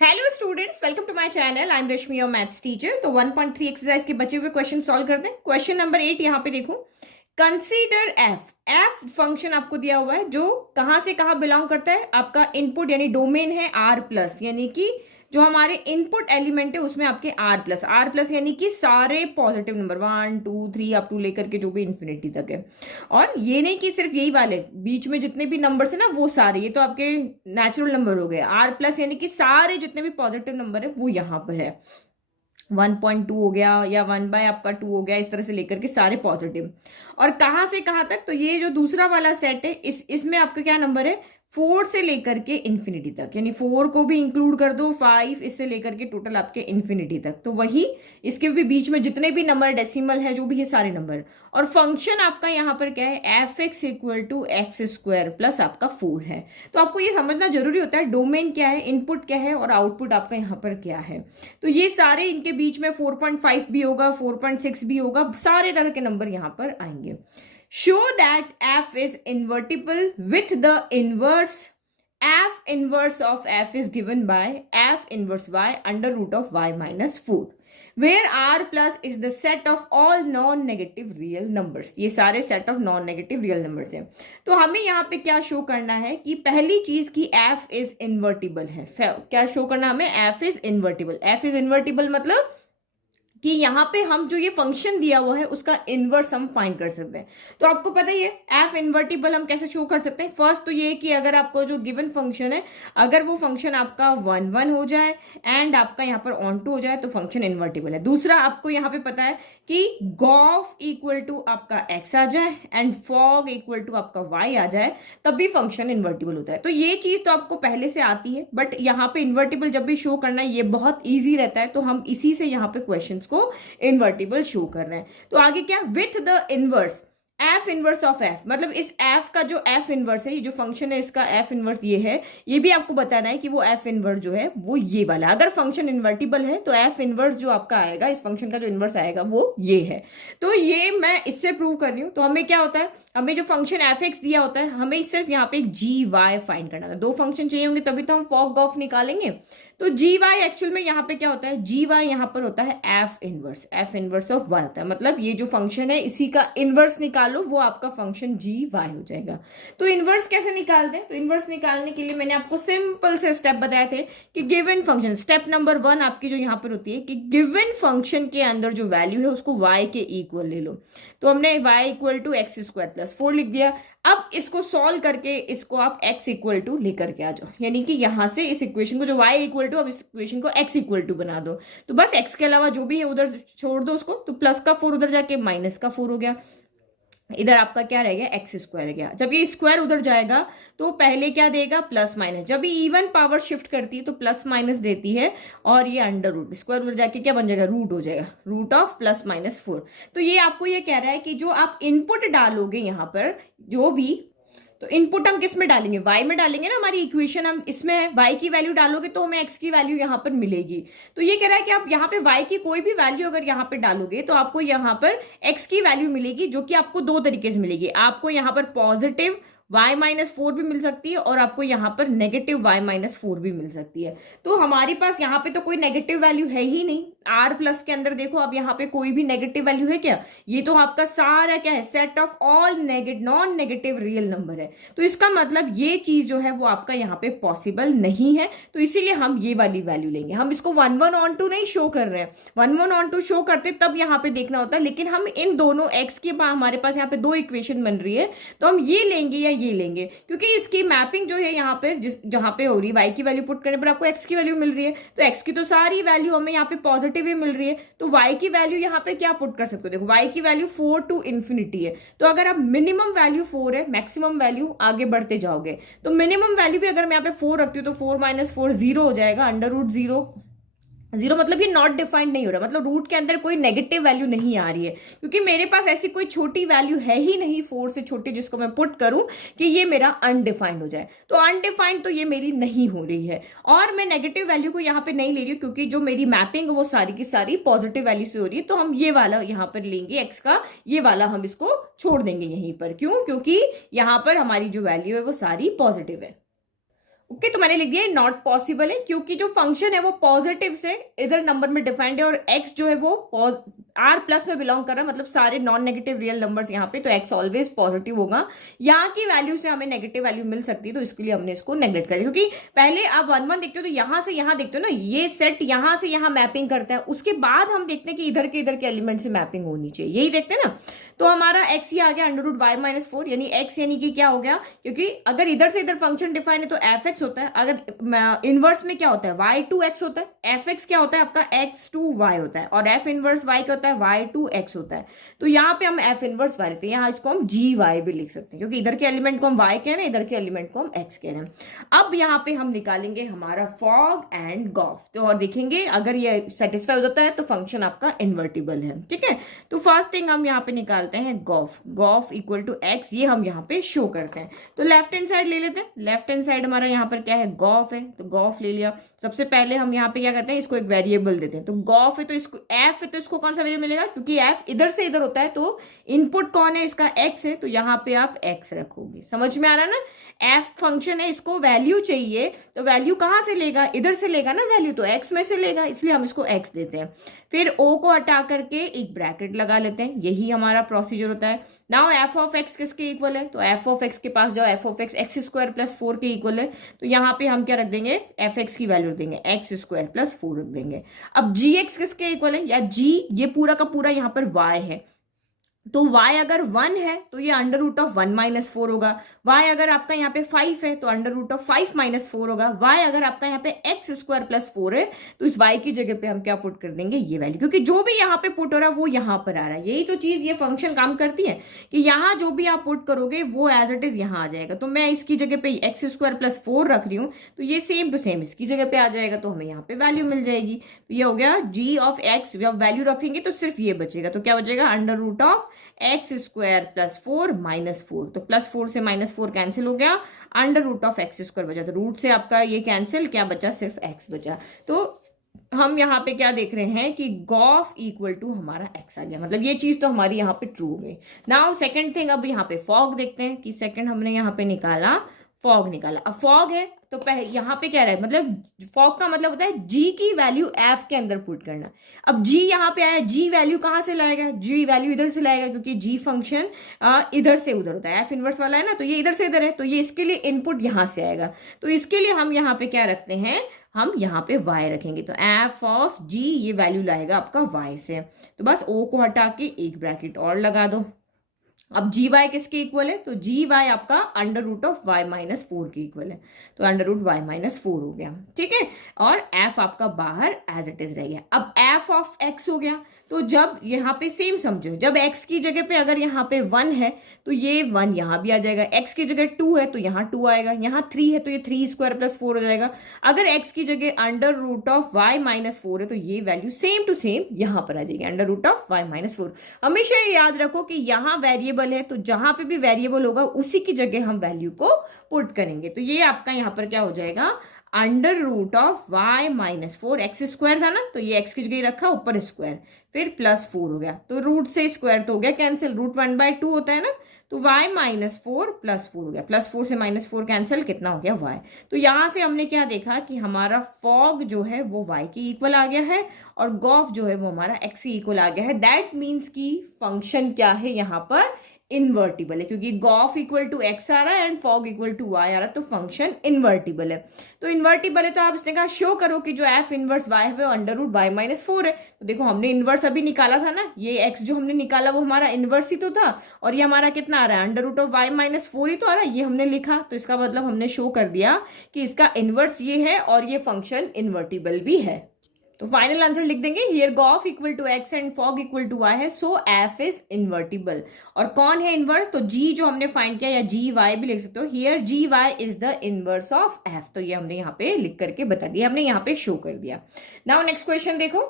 Hello students, welcome to my channel. I am Rashmi, your maths teacher. तो 1.3 exercise के बचे हुए क्वेश्चन सॉल्व करते हैं। क्वेश्चन नंबर 8 यहाँ पे देखो। Consider F. एफ फंक्शन आपको दिया हुआ है जो कहां से कहां बिलोंग करता है। आपका इनपुट यानी डोमेन है आर प्लस, यानी कि जो हमारे इनपुट एलिमेंट है उसमें आपके आर प्लस यानी कि सारे पॉजिटिव नंबर 1 2 3 अप टू लेकर के जो भी इंफिनिटी तक है। और ये नहीं कि सिर्फ यही वाले, बीच में जितने भी नंबर्स है ना वो सारे, ये तो आपके नेचुरल नंबर हो गए। आर प्लस यानी कि सारे जितने भी पॉजिटिव नंबर है वो यहाँ पर है। 1.2 हो गया या 1/2 हो गया, इस तरह से लेकर के सारे पॉजिटिव। और कहां से कहां तक, तो ये जो दूसरा वाला सेट है इसमें आपका क्या नंबर है, 4 से लेकर के इंफिनिटी तक, यानी 4 को भी इंक्लूड कर दो, 5 इससे लेकर के टोटल आपके इंफिनिटी तक। तो वही इसके भी बीच में जितने भी नंबर डेसिमल है जो भी है सारे नंबर। और फंक्शन आपका यहाँ पर क्या है, f x equal to x square plus आपका 4 है। तो आपको ये समझना जरूरी होता है डोमेन क्या है, इनपुट क्या है और आउटपुट आपका यहाँ पर क्या है। तो ये सारे इनके बीच में 4.5 भी होगा, 4.6 भी होगा, सारे तरह के नंबर यहाँ पर आएंगे। Show that f is invertible with the inverse f inverse of f is given by f inverse y under root of y minus 4, where r plus is the set of all non-negative real numbers। ये सारे set of non-negative real numbers हैं। तो हमें यहाँ पे क्या show करना है कि पहली चीज की f is invertible है। क्या शो करना हमें, f is invertible। f is invertible मतलब कि यहाँ पे हम जो ये फंक्शन दिया हुआ है उसका इनवर्स हम फाइंड कर सकते हैं। तो आपको पता ही है एफ इन्वर्टिबल हम कैसे शो कर सकते हैं। फर्स्ट तो ये कि अगर आपको जो गिवन फंक्शन है, अगर वो फंक्शन आपका 1 1 हो जाए एंड आपका यहाँ पर ऑन टू हो जाए तो फंक्शन इन्वर्टिबल है। दूसरा आपको यहाँ पे पता है कि गॉफ इक्वल टू आपका एक्स आ जाए एंड फॉग इक्वल टू आपका वाई आ जाए, तब भी फंक्शन इन्वर्टिबल होता है। तो ये चीज तो आपको पहले से आती है, बट यहाँ पे इन्वर्टिबल जब भी शो करना है ये बहुत ईजी रहता है। तो हम इसी से यहाँ पे क्वेश्चन को इन्वर्टिबल शो कर रहे हैं। तो आगे क्या, with the inverse F inverse of F, मतलब इस एफ का जो एफ इनवर्स है, ये जो फंक्शन है इसका एफ इनवर्स ये है। ये भी आपको बताना है कि वो एफ इनवर्स जो है वो ये वाला, अगर फंक्शन इन्वर्टिबल है तो एफ इनवर्स जो आपका आएगा, इस फंक्शन का जो इनवर्स आएगा वो ये है। तो ये मैं इससे प्रूव कर रही हूं। तो हमें क्या होता है, हमें जो फंक्शन एफ एक्स दिया होता है, हमें सिर्फ यहाँ पे एक जी वाई फाइंड करना था। दो फंक्शन चाहिए होंगे तभी तो हम फॉग गॉफ निकालेंगे। तो जी वाई एक्चुअल में यहाँ पे क्या होता है, जी वाई यहाँ पर होता है एफ इनवर्स ऑफ वाई होता है। मतलब ये जो फंक्शन है इसी का इनवर्स निकालो, वो आपका फंक्शन जी वाई हो जाएगा। तो इनवर्स कैसे निकालते हैं, तो इनवर्स निकालने के लिए मैंने आपको सिंपल से स्टेप बताए थे कि गिवन फंक्शन, स्टेप नंबर 1 आपकी जो यहाँ पर होती है कि गिवन फंक्शन के अंदर जो वैल्यू है उसको वाई के इक्वल ले लो। तो हमने y equal to x square plus 4 लिख दिया। अब इसको सॉल्व करके इसको आप x इक्वल टू लेकर के आ जाओ, यानी कि यहां से इस इक्वेशन को जो y इक्वल टू, अब इस इक्वेशन को x इक्वल टू बना दो। तो बस x के अलावा जो भी है उधर छोड़ दो उसको। तो प्लस का 4 उधर जाके माइनस का 4 हो गया, इधर आपका क्या रह गया, एक्स स्क्वायर रह गया। जब ये स्क्वायर उधर जाएगा तो पहले क्या देगा, प्लस माइनस। जब ये इवन पावर शिफ्ट करती है तो प्लस माइनस देती है, और ये अंडर रूट, स्क्वायर उधर जाके क्या बन जाएगा, रूट हो जाएगा, रूट ऑफ प्लस माइनस 4। तो ये आपको ये कह रहा है कि जो आप इनपुट डालोगे यहाँ पर जो भी, तो इनपुट हम किस में डालेंगे, y में डालेंगे ना। हमारी इक्वेशन हम इसमें है, y की वैल्यू डालोगे तो हमें x की वैल्यू यहाँ पर मिलेगी। तो ये कह रहा है कि आप यहाँ पे y की कोई भी वैल्यू अगर यहाँ पे डालोगे तो आपको यहाँ पर x की वैल्यू मिलेगी, जो कि आपको दो तरीके से मिलेगी। आपको यहाँ पर पॉजिटिव y माइनस 4 भी मिल सकती है और आपको यहाँ पर नेगेटिव y माइनस 4 भी मिल सकती है। तो हमारे पास यहाँ पे तो कोई नेगेटिव वैल्यू है ही नहीं। r प्लस के अंदर देखो, अब यहाँ पे कोई भी नेगेटिव वैल्यू है क्या, ये तो आपका सारा क्या है, set of all non negative real number है। तो इसका मतलब ये चीज जो है वो आपका यहाँ पे पॉसिबल नहीं है। तो इसीलिए हम ये वाली वैल्यू लेंगे। हम इसको 1 1 ऑन टू नहीं शो कर रहे हैं, 1 1 ऑन टू शो करते तब यहाँ पे देखना होता है। लेकिन हम इन दोनों x के हमारे पास यहाँ पे दो इक्वेशन बन रही है, तो हम ये लेंगे या ये लेंगे, क्योंकि इसकी मैपिंग जो है यहाँ पे जहां पे हो रही है, y की वैल्यू पुट करने पर आपको x की वैल्यू मिल रही है। तो x की तो सारी वैल्यू हमें यहाँ पे पॉजिटिव ही मिल रही है। तो y की वैल्यू यहाँ पे क्या पुट कर सकते हो, देखो y की वैल्यू 4 टू इंफिनिटी है। तो अगर आप मिनिमम वैल्यू 4 है, मैक्सिमम वैल्यू आगे बढ़ते जाओगे, तो मिनिमम वैल्यू भी अगर मैं यहाँ पे 4 रखती हूँ तो 4 माइनस 4 0 हो जाएगा, अंडर रूट 0। जीरो मतलब ये नॉट डिफाइंड नहीं हो रहा, मतलब रूट के अंदर कोई नेगेटिव वैल्यू नहीं आ रही है, क्योंकि मेरे पास ऐसी कोई छोटी वैल्यू है ही नहीं 4 से छोटी जिसको मैं पुट करूं कि ये मेरा अनडिफाइंड हो जाए। तो अनडिफाइंड तो ये मेरी नहीं हो रही है, और मैं नेगेटिव वैल्यू को यहाँ पे नहीं ले रही हूँ, क्योंकि जो मेरी मैपिंग है वो सारी की सारी पॉजिटिव वैल्यू से हो रही है। तो हम ये वाला यहाँ पर लेंगे एक्स का, ये वाला हम इसको छोड़ देंगे यहीं पर। क्यों, क्योंकि यहाँ पर हमारी जो वैल्यू है वो सारी पॉजिटिव है। ओके तो मैंने लिख दिया नॉट पॉसिबल है, क्योंकि जो फंक्शन है वो पॉजिटिव से इधर नंबर में डिफाइंड है, और एक्स जो है वो आर प्लस में बिलोंग कर रहा है, मतलब सारे नॉन नेगेटिव रियल नंबर्स यहाँ पे, तो एक्स ऑलवेज पॉजिटिव होगा। यहाँ की वैल्यू से हमें नेगेटिव वैल्यू मिल सकती है, तो इसके लिए हमने इसको नेगलेक्ट कर दिया। क्योंकि पहले आप 1 1 देखते हो तो यहां से यहां देखते हो ना, ये सेट यहां से यहां मैपिंग करता है, उसके बाद हम देखते हैं कि इधर के एलिमेंट से मैपिंग होनी चाहिए, यही देखते हैं ना। तो हमारा एक्स ही आ गया अंडर रूट वाई माइनस 4, यानी एक्स यानी कि क्या हो गया, क्योंकि अगर इधर से इधर फंक्शन डिफाइन है तो एफ एक्स होता है, अगर इनवर्स में क्या होता है वाई टू एक्स होता है, एफ एक्स क्या होता है आपका एक्स टू वाई होता है, और एफ इनवर्स वाई क्या होता है वाई टू एक्स होता है। तो यहाँ पे हम एफ इनवर्स वाई लेते हैं, यहाँ इसको हम जी वाई भी लिख सकते हैं, क्योंकि इधर के एलिमेंट को हम वाई कह रहे हैं, इधर के एलिमेंट को हम एक्स कह रहे हैं। अब यहाँ पे हम निकालेंगे हमारा फॉग एंड गॉफ, तो और देखेंगे अगर ये सेटिस्फाई हो जाता है तो फंक्शन आपका इन्वर्टिबल है, ठीक है। तो फर्स्ट थिंग हम यहाँ पे निकालते हैं gof, gof equal to x, ये हम यहाँ पे शो करते हैं। तो लेफ्ट हैंड साइड ले लेते हैं, लेफ्ट हैंड साइड हमारा यहाँ पर क्या है गॉफ है, तो गॉफ ले लिया। सबसे पहले हम यहाँ पे क्या करते हैं, इसको एक वेरिएबल देते हैं, तो गॉफ है तो इसको एफ है, तो इसको कौन सा वेरिएबल मिलेगा, क्योंकि एफ इधर से इधर होता है, तो इनपुट कौन है इसका एक्स है, तो यहाँ पे आप एक्स रखोगे। समझ में आ रहा ना, एफ फंक्शन है, इसको वैल्यू चाहिए, तो वैल्यू कहाँ से लेगा, इधर से लेगा ना वैल्यू, तो एक्स में से लेगा, इसलिए हम इसको एक्स देते हैं। फिर ओ को हटा करके एक ब्रैकेट लगा लेते हैं, यही हमारा प्रोसीजर होता है। नाउ एफ ऑफ एक्स किसके इक्वल है, तो एफ ऑफ एक्स के पास जाओ, F of x x square plus 4 के इक्वल है, तो यहाँ पे हम क्या रख देंगे, एफ एक्स की वैल्यू रख देंगे एक्स स्क्वायर प्लस 4 रख देंगे। अब जी एक्स किसके इक्वल है, या जी ये पूरा का पूरा यहाँ पर वाई है, तो y अगर 1 है तो ये अंडर रूट ऑफ 1 माइनस 4 होगा। y अगर आपका यहाँ पे 5 है तो अंडर रूट ऑफ 5 माइनस 4 होगा। y अगर आपका यहाँ पे एक्स स्क्वायर प्लस 4 है तो इस y की जगह पे हम क्या पुट कर देंगे, ये वैल्यू, क्योंकि जो भी यहाँ पे पुट हो रहा है वो यहाँ पर आ रहा है। यही तो चीज ये फंक्शन काम करती है कि यहाँ जो भी आप पुट करोगे वो एज इट इज यहाँ आ जाएगा। तो मैं इसकी जगह पे एक्स स्क्वायर प्लस 4 रख रही हूँ, तो ये सेम टू सेम इसकी जगह पे आ जाएगा, तो हमें यहाँ पे वैल्यू मिल जाएगी। तो ये हो गया g ऑफ एक्स, जब वैल्यू रखेंगे तो सिर्फ ये बचेगा, तो क्या बचेगा under root of x square plus 4 minus 4, तो प्लस 4 से माइनस 4 कैंसिल हो गया, under root of x square बचा, तो रूट से आपका ये कैंसिल, क्या बचा सिर्फ एक्स बचा। तो हम यहाँ पे क्या देख रहे हैं कि गॉफ इक्वल टू हमारा एक्स आ गया, मतलब ये चीज तो हमारी यहाँ पे ट्रू हो गई। नाउ सेकंड थिंग, अब यहाँ पे फॉग देखते हैं कि सेकंड हमने यहाँ पे निकाला, फॉग निकाला। अब फॉग है तो यहाँ पे क्या रहा है, मतलब फॉग का मतलब होता है जी की वैल्यू एफ के अंदर पुट करना। अब जी यहाँ पे आया, जी वैल्यू कहाँ से लाएगा, जी वैल्यू इधर से लाएगा, क्योंकि जी फंक्शन इधर से उधर होता है, एफ इनवर्स वाला है ना, तो ये इधर से इधर है, तो ये इसके लिए इनपुट यहाँ से आएगा। तो इसके लिए हम यहाँ पे क्या रखते हैं, हम यहाँ पे y रखेंगे, तो एफ ऑफ g ये वैल्यू लाएगा आपका y से, तो बस o को हटा के एक ब्रैकेट और लगा दो। अब जी वाई किसके इक्वल है, तो जी वाई आपका under root of y minus 4 के इक्वल है, तो अंडर रूट वाई माइनस 4 हो गया, ठीक है। और एफ आपका बाहर एज इट इज रह गया। अब एफ ऑफ एक्स हो गया, तो जब यहाँ पे सेम समझो, जब एक्स की जगह पे अगर यहाँ पे 1 है तो ये 1 यहाँ भी आ जाएगा, एक्स की जगह 2 है तो यहाँ 2 आएगा, यहाँ 3 है तो ये 3 स्क्वायर प्लस 4 हो जाएगा। अगर एक्स की जगह under root of y minus 4 है तो ये वैल्यू सेम टू सेम यहाँ पर आ जाएगी, under root of y minus 4। हमेशा ये याद रखो कि यहाँ वेरिएबल है, तो जहां पे भी वेरिएबल होगा उसी की जगह हम वैल्यू को पुट करेंगे। तो ये आपका यहां पर क्या हो जाएगा, under root of y minus 4, x square था ना, तो ये एक्स की जगह रखा, ऊपर स्क्वायर, फिर प्लस 4 हो गया, तो रूट से स्क्वायर तो हो गया कैंसिल, रूट 1/2 होता है ना, तो y माइनस 4 प्लस 4 हो गया, प्लस 4 से माइनस 4 कैंसिल, कितना हो गया y। तो यहां से हमने क्या देखा कि हमारा फॉग जो है वो y की इक्वल आ गया है, और गॉफ जो है वो हमारा x की इक्वल आ गया है। दैट मीन्स की फंक्शन क्या है यहाँ पर, इन्वर्टिबल है, क्योंकि गॉफ इक्वल टू एक्स आ रहा है and fog equal to y आ रहा है, तो फंक्शन इन्वर्टिबल है। तो इन्वर्टिबल है तो आप इसने कहा शो करो कि जो एफ इनवर्स वाई है वो अंडर रूट वाई माइनस 4 है। तो देखो हमने इनवर्स अभी निकाला था ना, ये एक्स जो हमने निकाला वो हमारा इनवर्स ही तो था, और ये हमारा कितना आ रहा है, under root of y minus 4 ही तो आ रहा है, ये हमने लिखा, तो इसका मतलब हमने शो कर दिया कि इसका इनवर्स ये है और ये फंक्शन इन्वर्टिबल भी है। तो फाइनल आंसर लिख देंगे, here gof equal to x and fog equal to y है, सो एफ इज इन्वर्टिबल। और कौन है इनवर्स, तो जी जो हमने फाइंड किया, या जी वाई भी लिख सकते हो, here g y is the inverse of f. तो ये हमने यहाँ पे लिख करके बता दिया, हमने यहाँ पे शो कर दिया। नाउ नेक्स्ट क्वेश्चन देखो,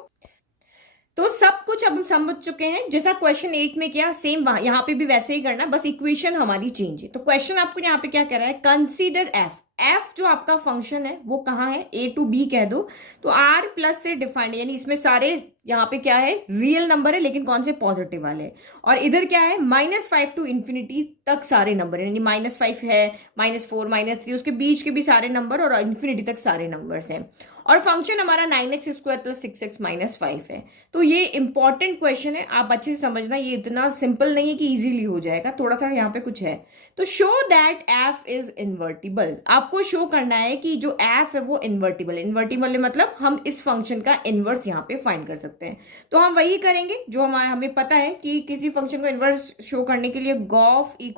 तो सब कुछ अब हम समझ चुके हैं, जैसा क्वेश्चन 8 में किया सेम यहाँ पे भी वैसे ही करना, बस इक्वेशन हमारी चेंज है। तो क्वेश्चन आपको यहाँ पे क्या कह रहा है, कंसीडर एफ, एफ जो आपका फंक्शन है वो कहाँ है, ए टू बी कह दो, तो आर प्लस से डिफाइंड, यानी इसमें सारे यहाँ पे क्या है, रियल नंबर है लेकिन कौन से, पॉजिटिव वाले। और इधर क्या है, -5 टू इन्फिनिटी तक सारे नंबर है, यानी -5 है, -4, -3, उसके बीच के भी सारे नंबर और इन्फिनिटी तक सारे नंबर्स हैं। और फंक्शन हमारा 9x² + 6x - 5 है। तो ये इंपॉर्टेंट क्वेश्चन है, आप अच्छे से समझना, ये इतना सिंपल नहीं है कि इजीली हो जाएगा, थोड़ा सा यहाँ पे कुछ है। तो show that F is invertible, आपको शो करना है कि जो एफ है वो इन्वर्टिबल है। इन्वर्टिबल मतलब हम इस फंक्शन का इनवर्स यहाँ पे फाइंड कर सकते हैं। तो हम वही करेंगे जो हमें पता है कि किसी फंक्शन को इनवर्स शो करने के लिए गॉफ =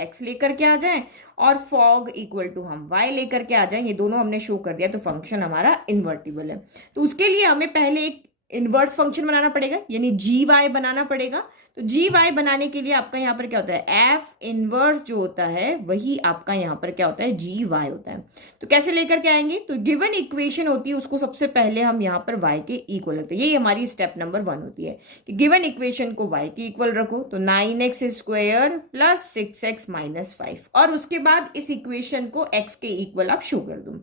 x लेकर के आ जाए और फॉग = हम y लेकर के आ जाए, ये दोनों हमने शो कर दिया तो फंक्शन हमारा इन्वर्टिबल है। तो उसके लिए हमें पहले एक इनवर्स फंक्शन बनाना पड़ेगा, यानी GY बनाना पड़ेगा। तो GY बनाने के लिए आपका यहाँ पर क्या होता है, F इनवर्स जो होता है वही आपका यहाँ पर क्या होता है, GY होता है। तो कैसे लेकर के आएंगे, तो गिवन इक्वेशन होती है उसको सबसे पहले हम यहाँ पर y के इक्वल रखते हैं, यही हमारी स्टेप नंबर 1 होती है कि गिवन इक्वेशन को y के इक्वल रखो। तो 9x² + 6x - 5, और उसके बाद इस इक्वेशन को x के इक्वल आप शो कर दो।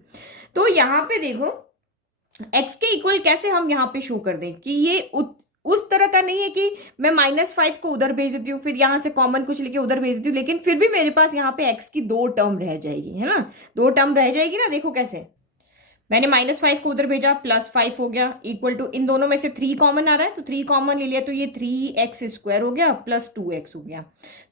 तो यहाँ पे देखो x के इक्वल कैसे हम यहाँ पे शो कर दें कि ये उस तरह का नहीं है कि मैं -5 को उधर भेज देती हूँ, फिर यहाँ से कॉमन कुछ लेके उधर भेज देती हूँ, लेकिन फिर भी मेरे पास यहाँ पे x की 2 टर्म रह जाएगी, है ना, 2 टर्म रह जाएगी ना। देखो कैसे, मैंने -5 को उधर भेजा, +5 हो गया, = इन दोनों में से 3 कॉमन आ रहा है, तो 3 कॉमन ले लिया, तो ये 3x² हो गया +2x हो गया।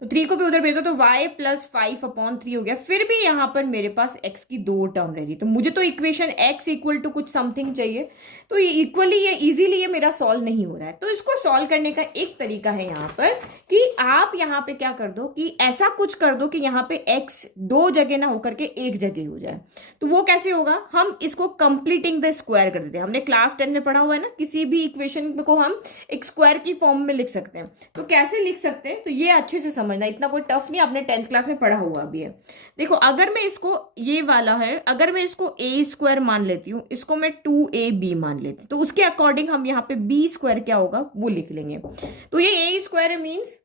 तो 3 को भी उधर भेजो तो y + 5/3 हो गया। फिर भी यहाँ पर मेरे पास x की 2 टर्म रहेगी, तो मुझे तो इक्वेशन x = कुछ समथिंग चाहिए। तो ये इक्वली, ये इजीली ये मेरा सॉल्व नहीं हो रहा है। तो इसको सॉल्व करने का एक तरीका है यहाँ पर कि आप यहाँ पे क्या कर दो कि ऐसा कुछ कर दो कि यहाँ पे x 2 जगह ना होकर के 1 जगह हो जाए। तो वो कैसे होगा, हम इसको कंप्लीटिंग द स्क्वायर कर देते हैं। हमने क्लास 10 में पढ़ा हुआ है ना, किसी भी इक्वेशन को हम एक स्क्वायर की फॉर्म में लिख सकते हैं। तो कैसे लिख सकते हैं, तो ये अच्छे से समझना, इतना कोई टफ नहीं, आपने 10th क्लास में पढ़ा हुआ भी है। देखो, अगर मैं इसको, ये वाला है, अगर मैं इसको a² मान लेती हूँ, इसको मैं 2ab मान लेती हूँ, तो उसके अकॉर्डिंग हम यहाँ पे b² क्या होगा वो लिख लेंगे। तो ये a² मीन्स,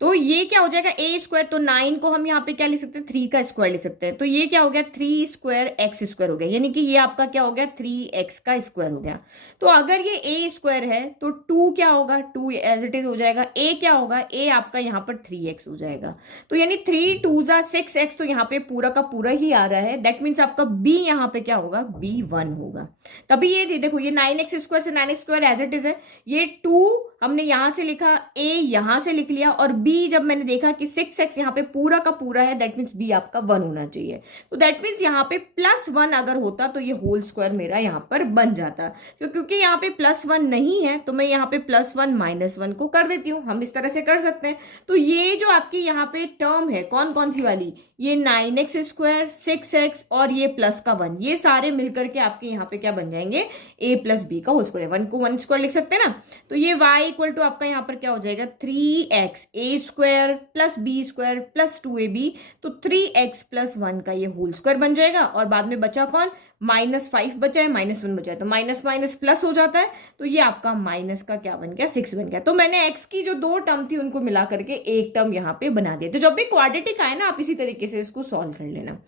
तो ये क्या हो जाएगा, a², तो 9 को हम यहाँ पे क्या लिख सकते हैं, 3 का स्क्वायर लिख सकते हैं। तो ये क्या हो गया, 3² x² हो गया, यानी कि ये आपका क्या हो गया, 3x का स्क्वायर हो गया। तो अगर ये a² है तो 2 क्या होगा, 2 एज इट इज हो जाएगा। a क्या होगा, a आपका यहाँ पर 3x हो जाएगा। तो यानी 3 2 6x, तो यहाँ पे पूरा का पूरा ही आ रहा है। दैट मीन्स आपका b यहाँ पे क्या होगा, b1 होगा। तभी ये देखो, ये 9x² से 9x² एज इट इज है, ये 2 हमने यहां से लिखा, a यहां से लिख लिया, और b जब मैंने देखा कि 6x यहाँ पे पूरा का पूरा है, दैट मीन्स b आपका 1 होना चाहिए। तो दैट मीन्स यहाँ पे +1 अगर होता तो ये होल स्क्वायर मेरा यहाँ पर बन जाता। क्योंकि यहाँ पे +1 नहीं है तो मैं यहाँ पे +1 - 1 को कर देती हूँ, हम इस तरह से कर सकते हैं। तो ये जो आपकी यहाँ पे टर्म है, कौन कौन सी वाली, ये 9x², 6x और ये +1, ये सारे मिलकर के आपके यहाँ पे क्या बन जाएंगे, a + b का होल स्क्वायर। 1 को 1² लिख सकते हैं ना। तो ये y = आपका यहाँ पर क्या हो जाएगा, 3x a² + b² + 2ab, तो 3x + 1 का ये होल स्क्वायर बन जाएगा। और बाद में बचा कौन, -5 बचा है, -1 बचा है, तो माइनस माइनस प्लस हो जाता है। तो ये आपका माइनस का क्या बन गया, 6 बन गया। तो मैंने x की जो 2 टर्म थी उनको मिला करके एक टर्म यहाँ पे बना दिया। तो जब भी क्वाड्रेटिक आए ना, आप इसी तरीके से इसको सॉल्व कर लेना।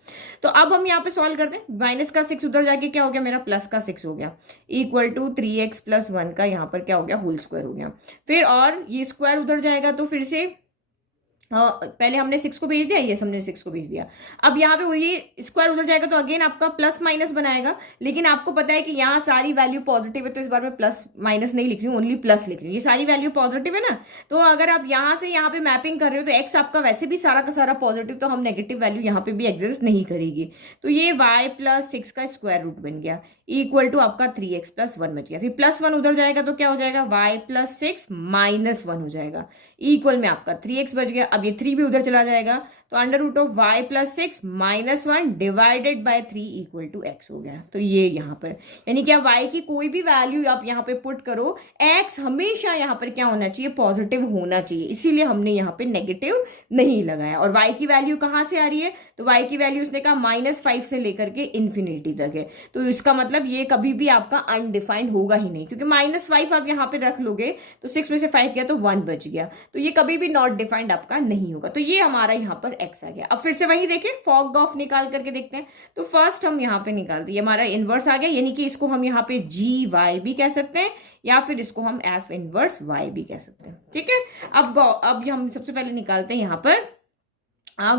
तो अब हम यहाँ पे सॉल्व करते हैं। माइनस का 6 उधर जाके क्या हो गया, मेरा प्लस का 6 हो गया, = 3x + 1 का यहाँ पर क्या हो गया, होल स्क्वायर हो गया। फिर और ये स्क्वायर उधर जाएगा तो फिर से पहले हमने 6 को भेज दिया, ये हमने 6 को भेज दिया। अब यहाँ पे वही स्क्वायर उधर जाएगा तो अगेन आपका प्लस माइनस बनाएगा। लेकिन आपको पता है कि यहाँ सारी वैल्यू पॉजिटिव है, तो इस बार मैं प्लस माइनस नहीं लिख रही हूँ, ओनली प्लस लिख रही हूँ। ये सारी वैल्यू पॉजिटिव है ना, तो अगर आप यहाँ से यहाँ पे मैपिंग कर रहे हो तो एक्स आपका वैसे भी सारा का सारा पॉजिटिव, तो हम नेगेटिव वैल्यू यहाँ पे भी एग्जिस्ट नहीं करेगी। तो ये y + 6 का स्क्वायर रूट बन गया, = आपका 3x + 1 बच गया। फिर +1 उधर जाएगा तो क्या हो जाएगा, y + 6 - 1 हो जाएगा, इक्वल में आपका 3x बच गया। अब ये 3 भी उधर चला जाएगा, तो √ y + 6 - 1 डिवाइडेड बाय 3 = x हो गया। तो ये यहाँ पर, यानी क्या, y की कोई भी वैल्यू आप यहाँ पे पुट करो, x हमेशा यहाँ पर क्या होना चाहिए, पॉजिटिव होना चाहिए। इसीलिए हमने यहाँ पे नेगेटिव नहीं लगाया। और y की वैल्यू कहाँ से आ रही है, तो y की वैल्यू उसने कहा -5 से लेकर के इन्फिनिटी तक है। तो इसका मतलब ये कभी भी आपका अनडिफाइंड होगा ही नहीं, क्योंकि -5 आप यहाँ पे रख लोगे तो 6 में से 5 गया तो 1 बच गया, तो ये कभी भी नॉट डिफाइंड आपका नहीं होगा। तो ये हमारा यहाँ पर x आ गया। अब फिर से वही देखें, फॉग ऑफ निकाल करके देखते हैं। तो फर्स्ट हम यहाँ पे निकाल दिए, हमारा इनवर्स आ गया, यानी कि इसको हम यहाँ पे जी वाई भी कह सकते हैं या फिर इसको हम एफ इनवर्स वाई भी कह सकते हैं। ठीक है, अब हम सबसे पहले निकालते हैं यहाँ पर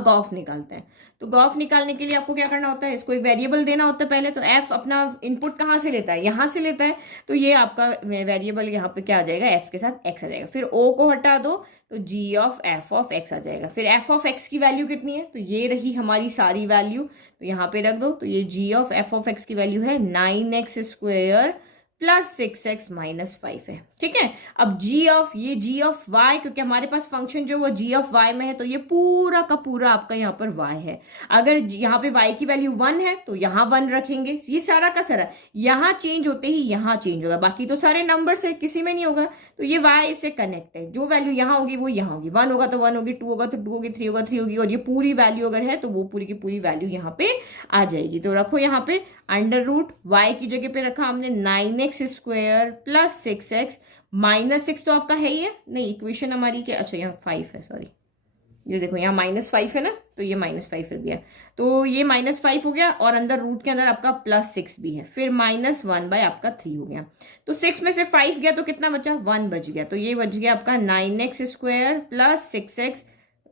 गॉफ निकालते हैं। तो गॉफ निकालने के लिए आपको क्या करना होता है, इसको एक वेरिएबल देना होता है पहले। तो एफ अपना इनपुट कहाँ से लेता है, यहाँ से लेता है। तो ये आपका वेरिएबल यहाँ पे क्या आ जाएगा, एफ के साथ एक्स आ जाएगा। फिर ओ को हटा दो तो जी ऑफ एफ ऑफ एक्स आ जाएगा। फिर एफ ऑफ एक्स की वैल्यू कितनी है, तो ये रही हमारी सारी वैल्यू, तो यहाँ पे रख दो। तो ये जी ऑफ एफ ऑफ एक्स की वैल्यू है 9x² प्लस 6x माइनस 5 है। ठीक है, अब ये जी ऑफ वाई, क्योंकि हमारे पास फंक्शन जो वो जी ऑफ वाई में है, तो ये पूरा का पूरा आपका यहाँ पर वाई है। अगर यहाँ पे वाई की वैल्यू 1 है तो यहाँ 1 रखेंगे, ये सारा का सारा यहाँ चेंज होते ही यहाँ चेंज होगा, बाकी तो सारे नंबर से किसी में नहीं होगा। तो ये वाई से कनेक्ट है, जो वैल्यू यहाँ होगी वो यहाँ होगी, 1 होगा तो 1 होगी, 2 होगा तो 2 होगी, 3 होगा 3 होगी, और ये पूरी वैल्यू अगर है तो वो पूरी की पूरी वैल्यू यहाँ पे आ जाएगी। तो रखो यहाँ पे अंडर रूट वाई की जगह पे रखा हमने 9x² प्लस 6x माइनस 6, तो आपका है ही है, नहीं इक्वेशन हमारी क्या, अच्छा यहाँ 5 है, सॉरी ये देखो यहाँ -5 है ना, तो ये -5 रख दिया, तो ये -5 हो गया, और अंदर रूट के अंदर आपका +6 भी है, फिर -1 बाय आपका 3 हो गया। तो 6 में से 5 गया तो कितना बचा, 1 बच गया। तो ये बच गया आपका 9x² plus 6x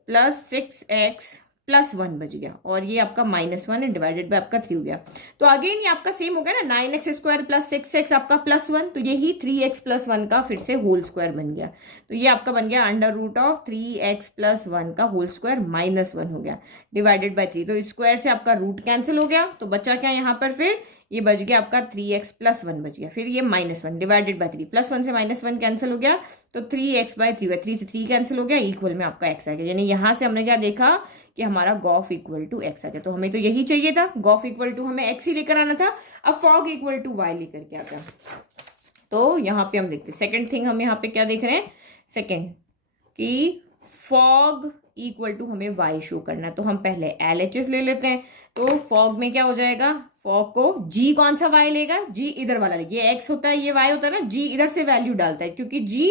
plus 6x plus 1 बच गया, और ये आपका -1 है डिवाइडेड बाय आपका 3 हो गया। तो अगेन ये आपका सेम हो गया ना, 9x² प्लस 6x आपका +1, तो यही 3x प्लस 1 का फिर से होल स्क्वायर बन गया। तो ये आपका बन गया under root of 3x plus 1 का होल स्क्वायर -1 हो गया डिवाइडेड बाय 3। तो स्क्वायर से आपका रूट कैंसिल हो गया, तो बचा क्या यहाँ पर, फिर ये बच गया आपका 3x प्लस 1 बच गया, फिर ये -1 डिवाइडेड बाय 3, +1 से -1 कैंसिल हो गया, तो 3x बाय 3 3 से 3 कैंसिल हो गया, इक्वल में आपका x आ गया। यानी यहाँ से हमने क्या देखा कि हमारा गॉफ इक्वल टू x आ गया। तो हमें तो यही चाहिए था, गॉफ इक्वल टू हमें x ही लेकर आना था, अब फॉग इक्वल टू y लेकर के आ गया। तो यहाँ पे हम देखते हैं सेकेंड थिंग, हम यहाँ पे क्या देख रहे हैं, सेकेंड कि फॉग इक्वल टू हमें y शो करना है। तो हम पहले LHS ले लेते हैं। तो फॉग में क्या हो जाएगा, फॉग को g कौन सा y लेगा, g इधर वाला लेगा, ये x होता है ये y होता है ना, g इधर से वैल्यू डालता है, क्योंकि g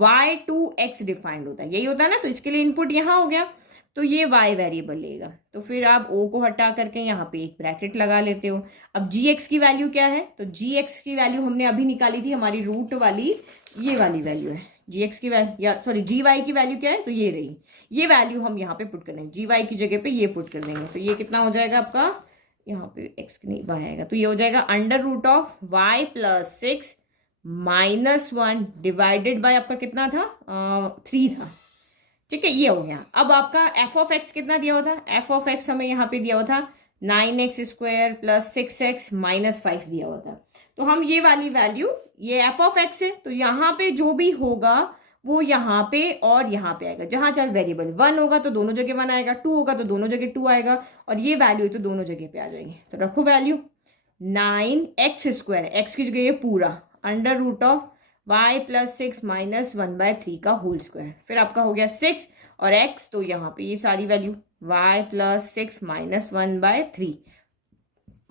y to x defined होता है, यही होता है ना। तो इसके लिए इनपुट यहाँ हो गया, तो ये y वेरिएबल लेगा। तो फिर आप o को हटा करके यहाँ पे एक ब्रैकेट लगा लेते हो। अब gx की वैल्यू क्या है, तो gx की वैल्यू हमने अभी निकाली थी, हमारी रूट वाली ये वाली वैल्यू है। gx की वैल्यू या सॉरी gy की वैल्यू क्या है, तो ये रही, ये वैल्यू हम यहाँ पे पुट कर देंगे, gy की जगह पे ये पुट कर देंगे। तो ये कितना हो जाएगा आपका, यहाँ पे x की नहीं y आएगा, तो ये हो जाएगा under root of y plus 6 -1 divided by आपका कितना था, 3 था। ठीक है, ये हो गया। अब आपका एफ ऑफ एक्स कितना दिया हुआ था, एफ ऑफ एक्स हमें यहाँ पे दिया हुआ था 9x² प्लस 6x माइनस 5 दिया हुआ था। तो हम ये वाली वैल्यू, ये एफ ऑफ एक्स है, तो यहाँ पे जो भी होगा वो यहाँ पे और यहाँ पे आएगा। जहां चाहे वेरिएबल 1 होगा तो दोनों जगह 1 आएगा, 2 होगा तो दोनों जगह 2 आएगा, और ये वैल्यू तो दोनों जगह पे आ जाएंगे। तो रखो वैल्यू 9x², एक्स की जगह ये पूरा under root of y plus 6 minus 1/3 का होल स्क्वायर, फिर आपका हो गया 6 और x, तो यहाँ पे ये सारी value y plus 6 minus 1/3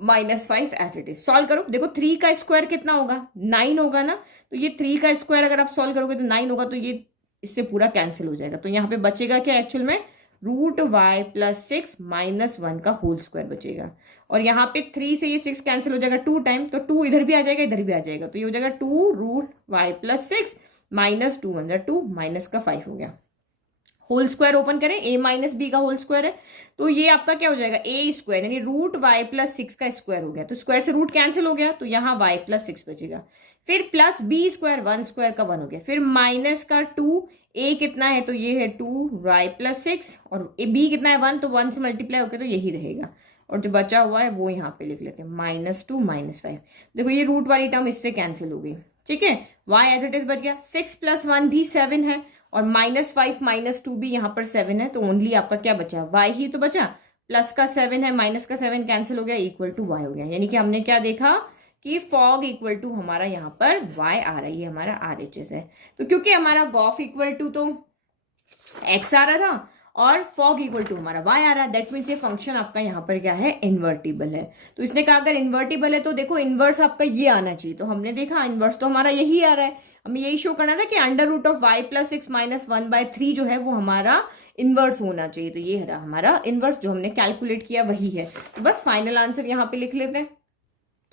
minus 5 as it is. Solve करो, देखो 3 का स्क्वायर कितना होगा, 9 होगा ना। तो ये 3 का स्क्वायर अगर आप सॉल्व करोगे तो 9 होगा, तो ये इससे पूरा कैंसिल हो जाएगा। तो यहाँ पे बचेगा क्या एक्चुअल में, रूट y प्लस 6 माइनस 1 का होल स्क्वायर बचेगा। और यहाँ पे 3 से ये 6 कैंसिल हो जाएगा 2 टाइम, तो 2 इधर भी आ जाएगा इधर भी आ जाएगा, तो ये हो जाएगा 2 रूट y प्लस 6 माइनस 2 अंदर 2 माइनस का 5 हो गया। होल स्क्वायर ओपन करें, a माइनस बी का होल स्क्वायर है, तो ये आपका क्या हो जाएगा a स्क्वायर, यानी रूट y प्लस 6 का स्क्वायर हो गया। तो स्क्वायर से रूट कैंसिल हो गया, तो यहाँ y प्लस 6 बचेगा। फिर प्लस b स्क्वायर, 1 स्क्वायर का 1 हो गया, फिर माइनस का 2, a कितना है तो ये है 2 y प्लस 6, और b कितना है 1, तो 1 से मल्टीप्लाई होकर तो यही रहेगा। और जो बचा हुआ है वो यहाँ पे लिख लेते हैं -2 -5। देखो ये रूट वाली टर्म इससे कैंसिल हो गई, ठीक है। y एज इट इज बच गया, 6 प्लस 1 भी 7 है, और -5 -2 भी यहाँ पर 7 है, तो ओनली आपका क्या बचा, y ही तो बचा। प्लस का 7 है, माइनस का 7 कैंसिल हो गया, इक्वल टू y हो गया। यानी कि हमने क्या देखा कि फॉग इक्वल टू हमारा यहाँ पर y आ रहा है, ये हमारा RHS है। तो क्योंकि हमारा गॉफ इक्वल टू तो x आ रहा था और फॉग इक्वल टू हमारा y आ रहा है, दैट मीन्स ये फंक्शन आपका यहाँ पर क्या है, इन्वर्टिबल है। तो इसने कहा अगर इन्वर्टिबल है तो देखो इन्वर्स आपका ये आना चाहिए, तो हमने देखा इन्वर्स तो हमारा यही आ रहा है, हमें यही शो करना था कि under root of y plus 6 minus 1/3 जो है वो हमारा इनवर्स होना चाहिए। तो ये है हमारा इनवर्स जो हमने कैलकुलेट किया वही है। तो बस फाइनल आंसर यहाँ पे लिख लेते हैं।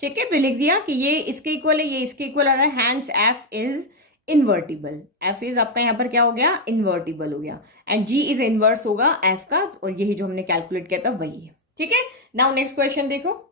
ठीक है, तो लिख दिया कि ये इसके इक्वल है, ये इसके इक्वल आ रहा है, hence f is invertible. F is आपका यहाँ पर क्या हो गया, इन्वर्टिबल हो गया, एंड जी इज इनवर्स होगा एफ का, और यही जो हमने कैलकुलेट किया था वही है। ठीक है, नाउ नेक्स्ट क्वेश्चन देखो।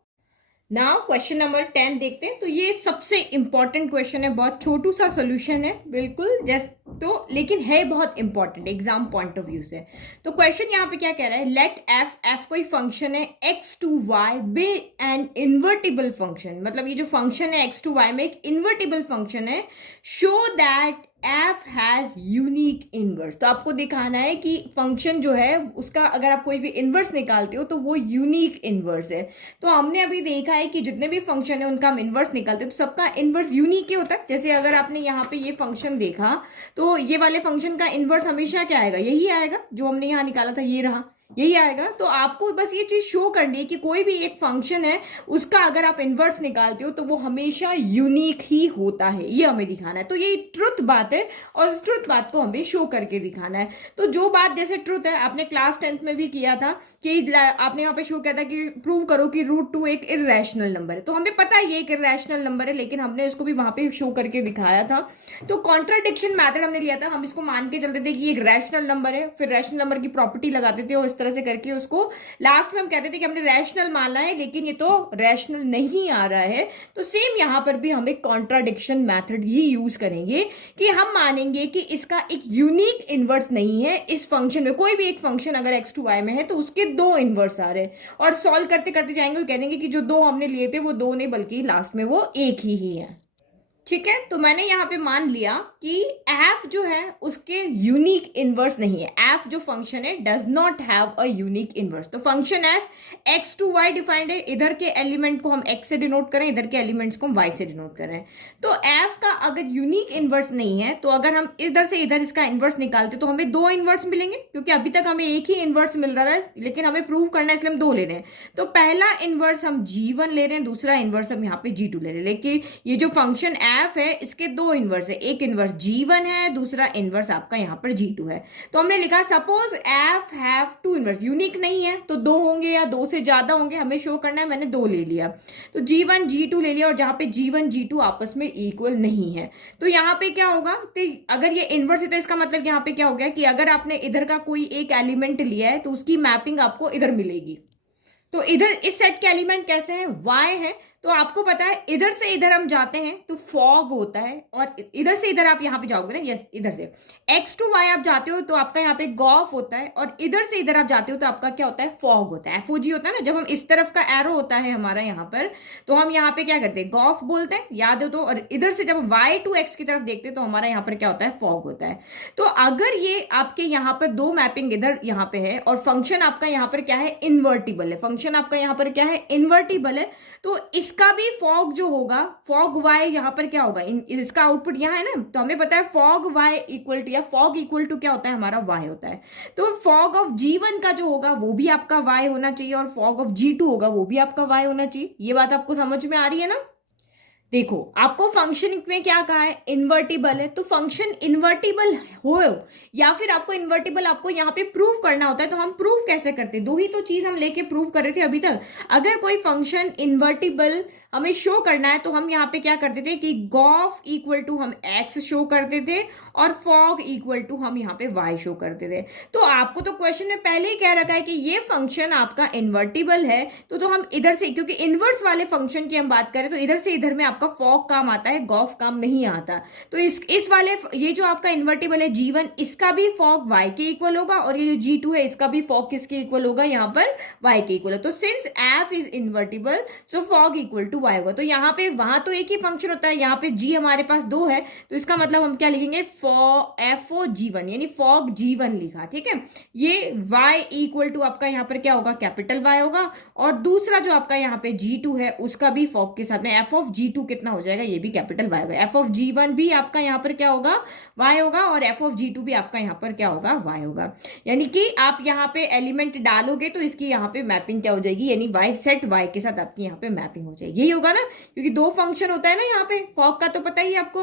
नाउ क्वेश्चन नंबर 10 देखते हैं। तो ये सबसे इंपॉर्टेंट क्वेश्चन है, बहुत छोटू सा सोल्यूशन है बिल्कुल जस्ट तो, लेकिन है बहुत important exam point of view से। तो क्वेश्चन यहाँ पे क्या कह रहा है, लेट एफ कोई फंक्शन है x to y be an invertible function, मतलब ये जो फंक्शन है x टू y में एक इन्वर्टिबल फंक्शन है, show that f has unique inverse. तो आपको दिखाना है कि फंक्शन जो है उसका अगर आप कोई भी इनवर्स निकालते हो तो वो यूनिक इनवर्स है। तो हमने अभी देखा है कि जितने भी फंक्शन है उनका हम इनवर्स निकालते हैं तो सबका इनवर्स यूनिक ही होता है। जैसे अगर आपने यहाँ पे ये फंक्शन देखा तो ये वाले फंक्शन का इनवर्स हमेशा क्या आएगा, यही आएगा, जो हमने यहाँ निकाला था ये रहा, यही आएगा। तो आपको बस ये चीज शो करनी है कि कोई भी एक फंक्शन है उसका अगर आप इनवर्स निकालते हो तो वो हमेशा यूनिक ही होता है, ये हमें दिखाना है। तो ये ट्रुथ बात है और इस ट्रुथ बात को हमें शो करके दिखाना है। तो जो बात जैसे ट्रुथ है, आपने क्लास 10th में भी किया था कि आपने यहाँ पे शो किया था कि प्रूव करो कि √2 एक इर्रेशनल नंबर है। तो हमें पता है ये एक इर्रेशनल नंबर है, लेकिन हमने इसको भी वहां पे शो करके दिखाया था। तो कॉन्ट्राडिक्शन मैथड हमने लिया था, हम इसको मान के चलते थे कि एक रैशनल नंबर है, फिर रैशनल नंबर की प्रॉपर्टी लगाते थे और तरह से करके उसको लास्ट में हम कहते थे कि हमने रैशनल माना है, लेकिन ये तो रैशनल नहीं आ रहा है। तो सेम यहां पर भी हम एक कॉन्ट्राडिक्शन मेथड ही यूज करेंगे कि हम मानेंगे कि इसका एक यूनिक इनवर्स नहीं है। इस फंक्शन में कोई भी एक फंक्शन अगर x टू y में है तो उसके दो इनवर्स आ रहे हैं, और सॉल्व करते करते जाएंगे, कह देंगे कि जो दो हमने लिए थे वो दो नहीं बल्कि लास्ट में वो एक ही है। ठीक है, तो मैंने यहाँ पे मान लिया कि f जो है उसके यूनिक इनवर्स नहीं है। f जो फंक्शन है does not have a unique inverse. तो function f x to y defined है, इधर के एलिमेंट को हम x से डिनोट करें, इधर के एलिमेंट्स को हम y से डिनोट करें। तो f का अगर यूनिक इनवर्स नहीं है तो अगर हम इधर से इधर इसका इनवर्स निकालते तो हमें दो इनवर्स मिलेंगे, क्योंकि अभी तक हमें एक ही इनवर्स मिल रहा है, लेकिन हमें प्रूव करना है इसलिए हम दो ले रहे हैं। तो पहला इनवर्स हम g1 ले रहे हैं, दूसरा इनवर्स हम यहाँ पे g2 ले रहे हैं। लेकिन ये जो फंक्शन f है इसके दो इनवर्स है, एक इनवर्स g1 है, दूसरा इनवर्स आपका यहाँ पर g2 है। तो हमने लिखा suppose f have two inverse, unique नहीं है तो दो होंगे या दो से ज्यादा होंगे, हमें शो करना है, मैंने दो ले लिया। तो g1 g2 ले लिया, और जहां पे g1 g2 आपस में इक्वल नहीं है तो यहाँ पे क्या होगा, तो अगर ये इनवर्स है तो इसका मतलब यहाँ पे क्या हो गया कि अगर आपने इधर का कोई एक एलिमेंट लिया है तो उसकी मैपिंग आपको इधर मिलेगी। तो इधर इस सेट के एलिमेंट कैसे हैं, y है। तो आपको पता है इधर से इधर हम जाते हैं तो फॉग होता है, और इधर से इधर आप यहाँ पे जाओगे ना, यस इधर से x टू y आप जाते हो तो आपका यहाँ पे गॉफ होता है, और इधर से इधर आप जाते हो तो आपका क्या होता है, फॉग होता है, FOG होता है ना। जब हम इस तरफ का एरो होता है हमारा यहाँ पर तो हम यहाँ पे क्या करते हैं, गॉफ बोलते हैं, याद हो तो। और इधर से जब y टू x की तरफ देखते हैं तो हमारा यहाँ पर क्या होता है, फॉग होता है। तो अगर ये आपके यहाँ पर दो मैपिंग इधर यहाँ पे है और फंक्शन आपका यहाँ पर क्या है, इन्वर्टिबल है, फंक्शन आपका यहाँ पर क्या है, इन्वर्टिबल है, तो इसका भी फॉग जो होगा, फॉग y यहाँ पर क्या होगा, इसका आउटपुट यहाँ है ना, तो हमें पता है फॉग y इक्वल टू, या फॉग इक्वल टू क्या होता है, हमारा y होता है। तो फॉग ऑफ g1 का जो होगा वो भी आपका y होना चाहिए, और फॉग ऑफ g2 होगा वो भी आपका y होना चाहिए। ये बात आपको समझ में आ रही है ना। देखो आपको फंक्शन में क्या कहा है, इन्वर्टिबल है, तो फंक्शन इन्वर्टिबल हो या फिर आपको इन्वर्टिबल आपको यहाँ पे प्रूव करना होता है। तो हम प्रूव कैसे करते हैं, दो ही तो चीज हम लेके प्रूव कर रहे थे अभी तक। अगर कोई फंक्शन इन्वर्टिबल हमें शो करना है तो हम यहाँ पे क्या करते थे कि गॉफ इक्वल टू हम x शो करते थे, और फॉग इक्वल टू हम यहाँ पे y शो करते थे। तो आपको तो क्वेश्चन में पहले ही कह रखा है कि ये फंक्शन आपका इन्वर्टिबल है, तो हम इधर से, क्योंकि इनवर्स वाले फंक्शन की हम बात करें तो इधर से इधर में आपका फॉग काम आता है, गॉफ काम नहीं आता। तो इस वाले ये जो आपका इन्वर्टिबल है g1, इसका भी फॉग y के इक्वल होगा, और ये जो g2 है इसका भी फॉग किसके इक्वल होगा, यहाँ पर y के इक्वल है। तो since f is invertible so fog equal to y होगा। तो यहाँ पे वहां तो एक ही फंक्शन होता है, यहाँ पे g हमारे पास दो है, तो इसका मतलब हम क्या लिखेंगे, FOG1 यानी फॉग g1 लिखा। ठीक है, ये y इक्वल टू आपका यहाँ पर क्या होगा, कैपिटल Y होगा, और दूसरा जो आपका यहाँ पे g2 है उसका भी फॉग के साथ में f ऑफ g2 कितना हो जाएगा, ये भी कैपिटल Y होगा। f ऑफ g1 भी आपका यहाँ पर क्या होगा, y होगा, और f ऑफ g2 भी आपका यहाँ पर क्या होगा, y होगा। यानी कि आप यहाँ पे एलिमेंट डालोगे तो इसकी यहाँ पे मैपिंग क्या हो जाएगी, यानी y सेट y के साथ आपकी यहाँ पे मैपिंग हो जाएगी। यही होगा ना, क्योंकि दो फंक्शन होता है ना यहाँ पे, फॉग का तो पता ही है आपको।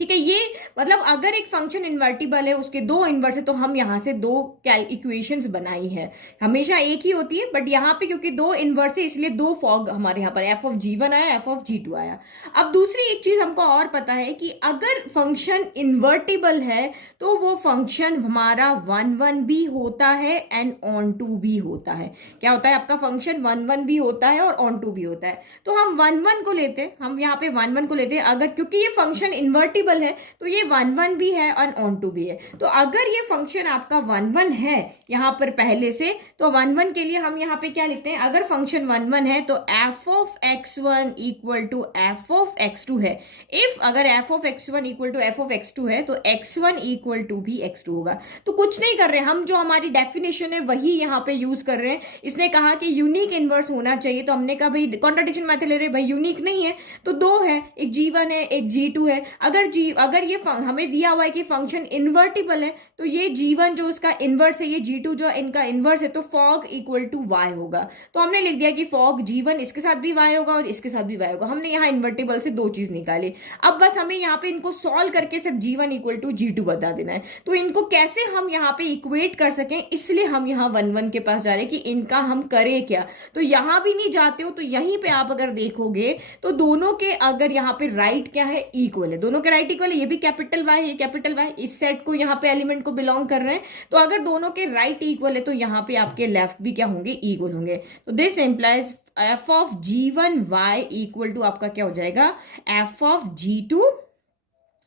ठीक है। ये मतलब अगर एक फंक्शन इन्वर्टिबल है, उसके दो इन्वर्स है, तो हम यहाँ से दो इक्वेशंस बनाई है। हमेशा एक ही होती है, बट यहाँ पे क्योंकि दो इन्वर्स है इसलिए दो फॉग हमारे यहाँ पर एफ ऑफ जी वन आया, एफ ऑफ जी टू आया। अब दूसरी एक चीज हमको और पता है कि अगर फंक्शन इन्वर्टिबल है तो वो फंक्शन हमारा वन वन भी होता है एंड ऑन टू भी होता है। क्या होता है आपका फंक्शन वन वन भी होता है और ऑन टू भी होता है। तो हम वन वन को लेते हैं, हम यहाँ पे वन वन को लेते हैं अगर, क्योंकि ये फंक्शन इन्वर्टिबल है तो ये वन वन भी है और ऑन टू भी है। तो अगर ये फंक्शन आपका वन वन है यहां पर पहले से, तो वन वन के लिए हम यहां पे क्या लिखते हैं, अगर फंक्शन वन वन है तो f of x one equal to f of x two है। इफ अगर f of x one equal to f of x two है तो एक्स वन इक्वल टू भी एक्स टू होगा। तो कुछ नहीं कर रहे हम, जो हमारी डेफिनेशन है वही यहाँ पे यूज कर रहे हैं। इसने कहा कि यूनिक इनवर्स होना चाहिए, तो हमने कहा भाई कॉन्ट्राडिक्शन मेथड ले रहे भाई, यूनिक नहीं है तो दो है, एक जी वन है एक जी टू है। अगर ये हमें दिया हुआ है कि फंक्शन इन्वर्टिबल है तो ये जी1 जो उसका इनवर्स है, ये जी2 जो इनका इनवर्स है, तो फॉग इक्वल टू वाई होगा। तो हमने लिख दिया कि फॉग जी1 इसके साथ भी वाई होगा और इसके साथ भी वाई होगा। हमने यहाँ इन्वर्टिबल से दो चीज निकाली। अब बस हमें यहाँ पे इनको सॉल्व करके सिर्फ जी1 इक्वल टू जी2 बता देना है। तो इनको कैसे हम यहाँ पे इक्वेट कर सकें, इसलिए हम यहाँ वन वन के पास जा रहे हैं कि इनका हम करें क्या। तो यहां भी नहीं जाते हो तो यहीं पे आप अगर देखोगे तो दोनों के अगर यहाँ पे राइट क्या है, इक्वल है, दोनों के राइट इक्वल है। ये भी कैपिटल वाई है, कैपिटल वाई इस सेट को यहाँ पे एलिमेंट को बिलोंग कर रहे हैं। तो अगर दोनों के राइट इक्वल है तो यहाँ पे आपके लेफ्ट भी क्या होंगे, इक्वल होंगे। तो this implies f of g one y equal to आपका क्या हो जाएगा, f of g two,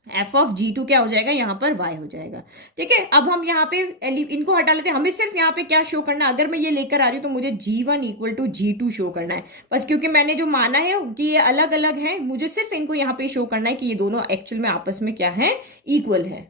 f of g two क्या हो जाएगा, यहाँ पर वाई हो जाएगा। ठीक है। अब हम यहाँ पे इनको हटा लेते हैं। हमें सिर्फ यहाँ पे क्या शो करना है, अगर मैं ये लेकर आ रही हूँ तो मुझे g one equal to g two show करना है बस, क्योंकि मैंने जो माना है कि ये अलग अलग है, मुझे सिर्फ इनको यहाँ पे शो करना है कि ये दोनों एक्चुअल में आपस में क्या है, इक्वल है।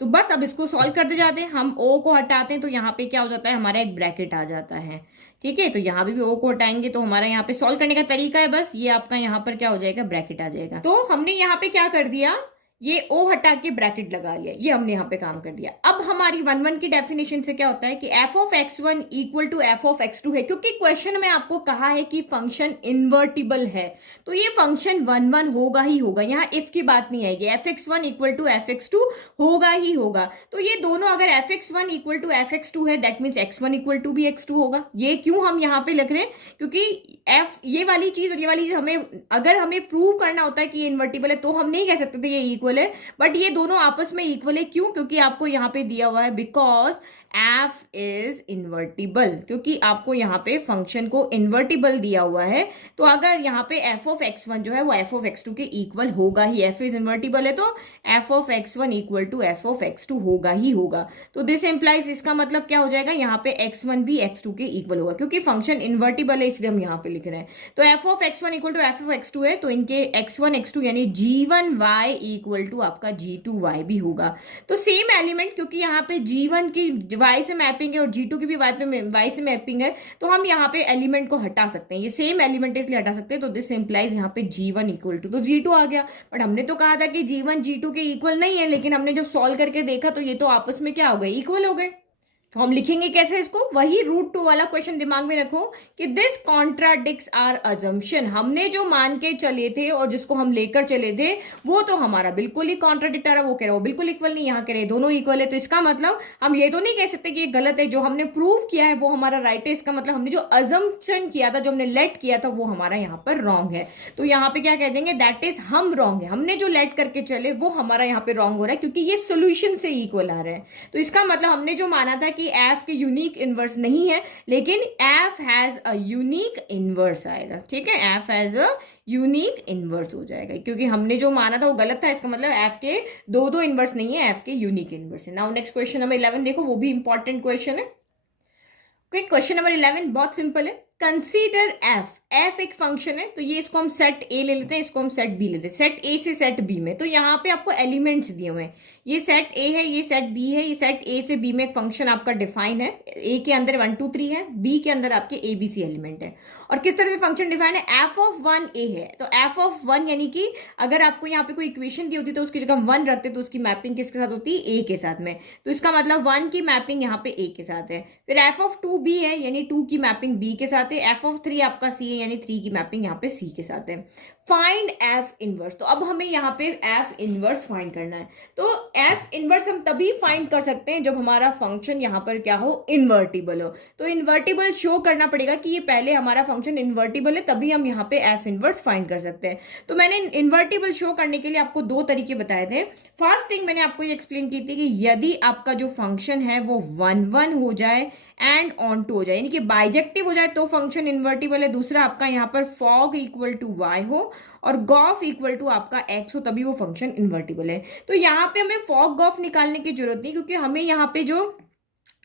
तो बस अब इसको सॉल्व करते जाते हैं। हम ओ को हटाते हैं तो यहाँ पे क्या हो जाता है, हमारा एक ब्रैकेट आ जाता है। ठीक है। तो यहाँ पे भी ओ को हटाएंगे तो हमारा यहाँ पे सॉल्व करने का तरीका है, बस ये आपका यहाँ पर क्या हो जाएगा, ब्रैकेट आ जाएगा। तो हमने यहाँ पे क्या कर दिया, ये ओ हटा के ब्रैकेट लगा लिया, ये हमने यहाँ पे काम कर दिया। अब हमारी वन वन की डेफिनेशन से क्या होता है कि f of x one equal to f of x two है, क्योंकि क्वेश्चन में आपको कहा है कि फंक्शन इन्वर्टिबल है तो ये फंक्शन वन वन होगा ही होगा। यहाँ इफ की बात नहीं आएगी, f x one equal to f x two होगा ही होगा। तो ये दोनों अगर f x one equal to f x two है that means x one equal to भी एक्स टू होगा। ये क्यों हम यहाँ पे लिख रहे हैं, क्योंकि एफ ये वाली चीज और ये वाली चीज हमें अगर हमें प्रूव करना होता है कि ये इन्वर्टिबल है तो हम नहीं कह सकते थे ये इक्वल है, बट ये दोनों आपस में इक्वल है। क्यों, क्योंकि आपको यहाँ पे दिया हुआ है बिकॉज एफ इज इन्वर्टिबल, क्योंकि आपको यहाँ पे फंक्शन को इन्वर्टिबल दिया हुआ है। तो अगर यहाँ पे एफ ऑफ एक्स वन जो है वो एफ ऑफ एक्स टू के इक्वल होगा ही, एफ इज इन्वर्टिबल है तो f of x one equal to f of x two होगा ही होगा। तो दिस इंप्लाइज, इसका मतलब क्या हो जाएगा, यहाँ पे एक्स वन भी एक्स टू के इक्वल होगा, क्योंकि फंक्शन इन्वर्टिबल है इसलिए हम यहाँ पे लिख रहे हैं। तो f of x one equal to f of x two है तो इनके एक्स वन एक्स टू यानी g one y equal to आपका जी टू वाई भी होगा। तो सेम एलिमेंट, क्योंकि यहाँ पे जी वन की वाई से मैपिंग है और जी टू की भी वाई से मैपिंग है, तो हम यहाँ पे एलिमेंट को हटा सकते हैं। ये सेम एलिमेंट है इसलिए हटा सकते हैं। तो दिस इंप्लाइज यहाँ पे जी वन इक्वल टू, तो जी टू आ गया। बट हमने तो कहा था कि जी वन जी टू के इक्वल नहीं है, लेकिन हमने जब सॉल्व करके देखा तो ये तो आपस में क्या हो गए, इक्वल हो गए। तो हम लिखेंगे कैसे इसको, वही रूट टू वाला क्वेश्चन दिमाग में रखो कि दिस कॉन्ट्राडिक्ट्स आर अजम्पशन। हमने जो मान के चले थे और जिसको हम लेकर चले थे वो तो हमारा बिल्कुल ही कॉन्ट्राडिक्ट आ रहा है। वो कह रहे हो बिल्कुल इक्वल नहीं, यहाँ कह रहे दोनों इक्वल है। तो इसका मतलब हम ये तो नहीं कह सकते कि ये गलत है, जो हमने प्रूव किया है वो हमारा राइट है। इसका मतलब हमने जो अजम्पशन किया था, जो हमने लेट किया था, वो हमारा यहाँ पर रॉन्ग है। तो यहाँ पे क्या कह देंगे, दैट इज हम रॉन्ग है। हमने जो लेट करके चले वो हमारा यहाँ पे रॉन्ग हो रहा है, क्योंकि ये सोल्यूशन से इक्वल आ रहा है। तो इसका मतलब हमने जो माना था कि एफ के यूनिक इनवर्स नहीं है, लेकिन F has a unique inverse आएगा। ठीक है, F has a unique inverse हो जाएगा, क्योंकि हमने जो माना था वो गलत था। इसका मतलब एफ के दो दो इनवर्स नहीं है, एफ के यूनिक इनवर्स है। नाउ नेक्स्ट क्वेश्चन नंबर 11 देखो, वो भी इंपॉर्टेंट क्वेश्चन है। क्वेश्चन नंबर 11 बहुत सिंपल है। कंसीडर एफ, एफ एक फंक्शन है, तो ये इसको हम सेट ए ले लेते हैं, इसको हम सेट बी लेते हैं, सेट ए से सेट बी में। तो यहाँ पे आपको एलिमेंट्स दिए हुए हैं, ये सेट ए है, ये सेट बी है, ये सेट ए से बी में एक फंक्शन आपका डिफाइन है। ए के अंदर 1 2 3 है, बी के अंदर आपके ए बी सी एलिमेंट है। और किस तरह से फंक्शन डिफाइन है, एफ ऑफ वन ए है। तो एफ ऑफ वन यानी कि अगर आपको यहाँ पे कोई इक्वेशन दी होती तो उसकी जगह 1 रखते तो उसकी मैपिंग किसके साथ होती है, ए के साथ में। तो इसका मतलब 1 की मैपिंग यहाँ पे ए के साथ है। फिर एफ ऑफ 2 बी है, यानी 2 की मैपिंग बी के साथ है। एफ ऑफ 3 आपका सी है, यानी 3 की मैपिंग यहाँ पे सी के साथ है। फाइंड एफ इनवर्स, तो अब हमें यहाँ पे एफ इनवर्स फाइंड करना है। तो एफ इनवर्स हम तभी फाइंड कर सकते हैं जब हमारा फंक्शन यहाँ पर क्या हो, इन्वर्टिबल हो। तो इन्वर्टिबल शो करना पड़ेगा कि ये पहले हमारा फंक्शन इन्वर्टिबल है, तभी हम यहाँ पे एफ इनवर्स फाइंड कर सकते हैं। तो मैंने इन्वर्टिबल शो करने के लिए आपको 2 तरीके बताए थे। फर्स्ट थिंग मैंने आपको ये एक्सप्लेन की थी कि यदि आपका जो फंक्शन है वो 1 हो जाए एंड ऑन टू हो जाए, यानी कि बाइजेक्टिव हो जाए तो फंक्शन इन्वर्टिबल है। दूसरा आपका यहाँ पर फॉग इक्वल टू वाई हो और गॉफ इक्वल टू आपका एक्स हो, तभी वो फंक्शन इन्वर्टिबल है। तो यहाँ पे हमें फॉग गॉफ निकालने की जरूरत नहीं, क्योंकि हमें यहाँ पे जो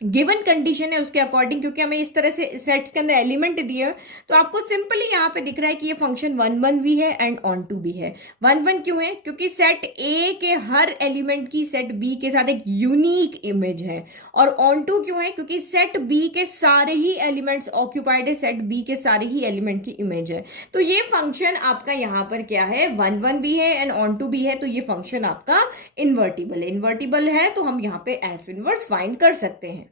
गिवन कंडीशन है उसके अकॉर्डिंग, क्योंकि हमें इस तरह से सेट्स के अंदर एलिमेंट दिए, तो आपको सिंपली यहाँ पे दिख रहा है कि ये फंक्शन 1 भी है एंड ऑन टू भी है। 1 क्यों है, क्योंकि सेट ए के हर एलिमेंट की सेट बी के साथ एक यूनिक इमेज है। और ऑन टू क्यों है, क्योंकि सेट बी के सारे ही एलिमेंट्स ऑक्यूपाइड है, सेट बी के सारे ही एलिमेंट की इमेज है। तो ये फंक्शन आपका यहाँ पर क्या है, 1 भी है एंड ऑन टू भी है, तो ये फंक्शन आपका इन्वर्टिबल है। इन्वर्टिबल है तो हम यहाँ पे एफ इनवर्स फाइंड कर सकते हैं।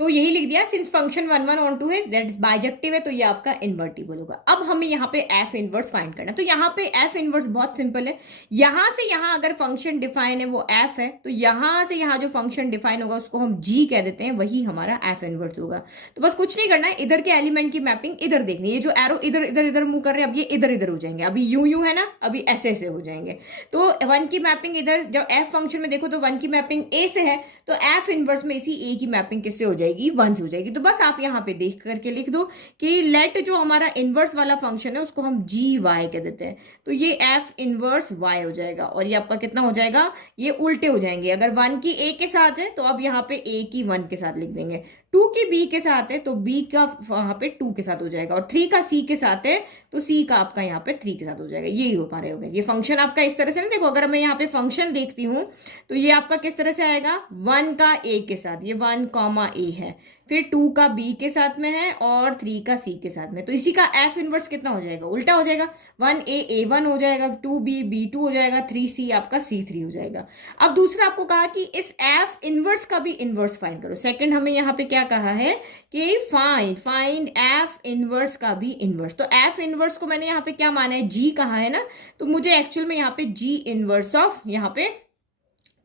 तो यही लिख दिया, सिंस फंक्शन 1 ऑन टू है, दैट इज बाइजेक्टिव है, तो ये आपका इन्वर्टिबल होगा। अब हमें यहाँ पे एफ इनवर्स फाइंड करना है। तो यहाँ पे एफ इनवर्स बहुत सिंपल है, यहाँ से यहाँ अगर फंक्शन डिफाइन है वो एफ है, तो यहाँ से यहाँ जो फंक्शन डिफाइन होगा उसको हम जी कह देते हैं, वही हमारा एफ इनवर्स होगा। तो बस कुछ नहीं करना है, इधर के एलिमेंट की मैपिंग इधर देखनी है। ये जो एरो इधर इधर इधर मूव कर रहे हैं, अब ये इधर इधर हो जाएंगे, अभी यू है ना, अभी ऐसे हो जाएंगे। तो 1 की मैपिंग इधर, जब एफ फंक्शन में देखो तो 1 की मैपिंग ए से है, तो एफ इनवर्स में इसी ए की मैपिंग किससे हो जाएगी, 1 से हो जाएगी। तो बस आप यहाँ पे देख करके लिख दो कि लेट जो हमारा इनवर्स वाला फंक्शन है उसको हम जी वाई कह देते हैं, तो ये एफ इनवर्स वाई हो जाएगा। और ये आपका कितना हो जाएगा, ये उल्टे हो जाएंगे। अगर 1 की ए के साथ है तो अब यहाँ पे ए की 1 के साथ लिख देंगे, 2 की बी के साथ है तो बी का वहां पे 2 के साथ हो जाएगा, और 3 का सी के साथ है तो सी का आपका यहाँ पे 3 के साथ हो जाएगा। यही हो पा रहे होगा। ये फंक्शन आपका इस तरह से ना, देखो अगर मैं यहाँ पे फंक्शन देखती हूँ तो ये आपका किस तरह से आएगा, 1 का ए के साथ, ये 1 ए है, फिर 2 का बी के साथ में है और 3 का सी के साथ में, तो इसी का एफ इनवर्स कितना हो जाएगा, उल्टा हो जाएगा। 1 ए 1 हो जाएगा, 2 बी बी 2 हो जाएगा, 3 सी आपका सी 3 हो जाएगा। अब दूसरा आपको कहा कि इस एफ इनवर्स का भी इनवर्स फाइंड करो। सेकंड हमें यहाँ पे क्या कहा है कि फाइंड एफ इनवर्स का भी इनवर्स। तो एफ इनवर्स को मैंने यहाँ पे क्या माना है, जी कहा है ना, तो मुझे एक्चुअल में यहाँ पे जी इनवर्स ऑफ यहाँ पे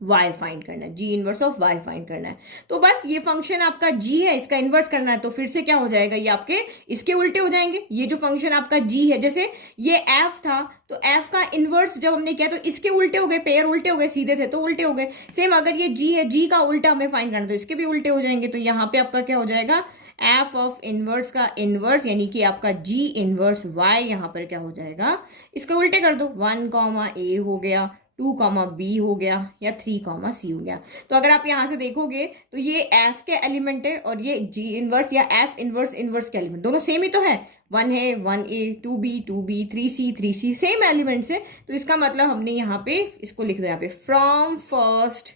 y फाइंड करना है, जी इनवर्स ऑफ y फाइंड करना है। तो बस ये फंक्शन आपका g है, इसका इनवर्स करना है, तो फिर से क्या हो जाएगा, ये आपके इसके उल्टे हो जाएंगे। ये जो फंक्शन आपका g है, जैसे ये f था तो f का इनवर्स जब हमने किया तो इसके उल्टे हो गए, पेयर उल्टे हो गए, सीधे थे तो उल्टे हो गए। सेम अगर ये g है, g का उल्टा हमें फाइंड करना है तो इसके भी उल्टे हो जाएंगे। तो यहाँ पे आपका क्या हो जाएगा, एफ ऑफ इनवर्स का इनवर्स यानी कि आपका जी इनवर्स y यहाँ पर क्या हो जाएगा, इसके उल्टे कर दो, 1 ए हो गया, 2 बी हो गया, या 3 सी हो गया। तो अगर आप यहां से देखोगे तो ये एफ के एलिमेंट है और ये जी इनवर्स या एफ इनवर्स इनवर्स के एलिमेंट दोनों सेम ही तो है, 1 है 1 ए, 2 बी 3 सी सेम एलिमेंट्स है। तो इसका मतलब हमने यहाँ पे इसको लिख दिया, यहाँ पे from first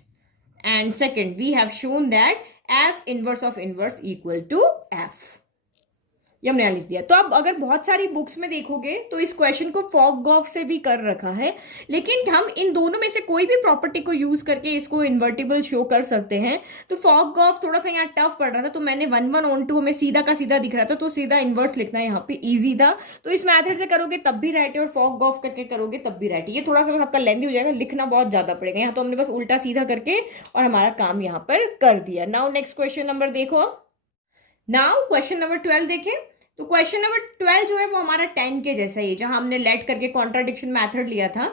and second we have shown that f inverse of inverse equal to f, ये हमने लिख दिया। तो अब अगर बहुत सारी बुक्स में देखोगे तो इस क्वेश्चन को फॉग गॉफ से भी कर रखा है, लेकिन हम इन दोनों में से कोई भी प्रॉपर्टी को यूज करके इसको इन्वर्टिबल शो कर सकते हैं। तो फॉग गॉफ थोड़ा सा यहाँ टफ पड़ रहा था, तो मैंने 1 ऑन टू हमें सीधा का सीधा दिख रहा था, तो सीधा इन्वर्स लिखना यहाँ पे ईजी था। तो इस मैथड से करोगे तब भी राइट है और फॉग गॉफ करके करोगे तब भी राइट है। ये थोड़ा सा आपका लेंथी हो जाएगा, लिखना बहुत ज्यादा पड़ेगा। यहाँ तो हमने बस उल्टा सीधा करके और हमारा काम यहाँ पर कर दिया। नाउ नेक्स्ट क्वेश्चन नंबर देखो, नाउ क्वेश्चन नंबर 12 देखें। तो क्वेश्चन नंबर 12 जो है वो हमारा 10 के जैसा ही, जहां हमने लेट करके कॉन्ट्राडिक्शन मेथड लिया था।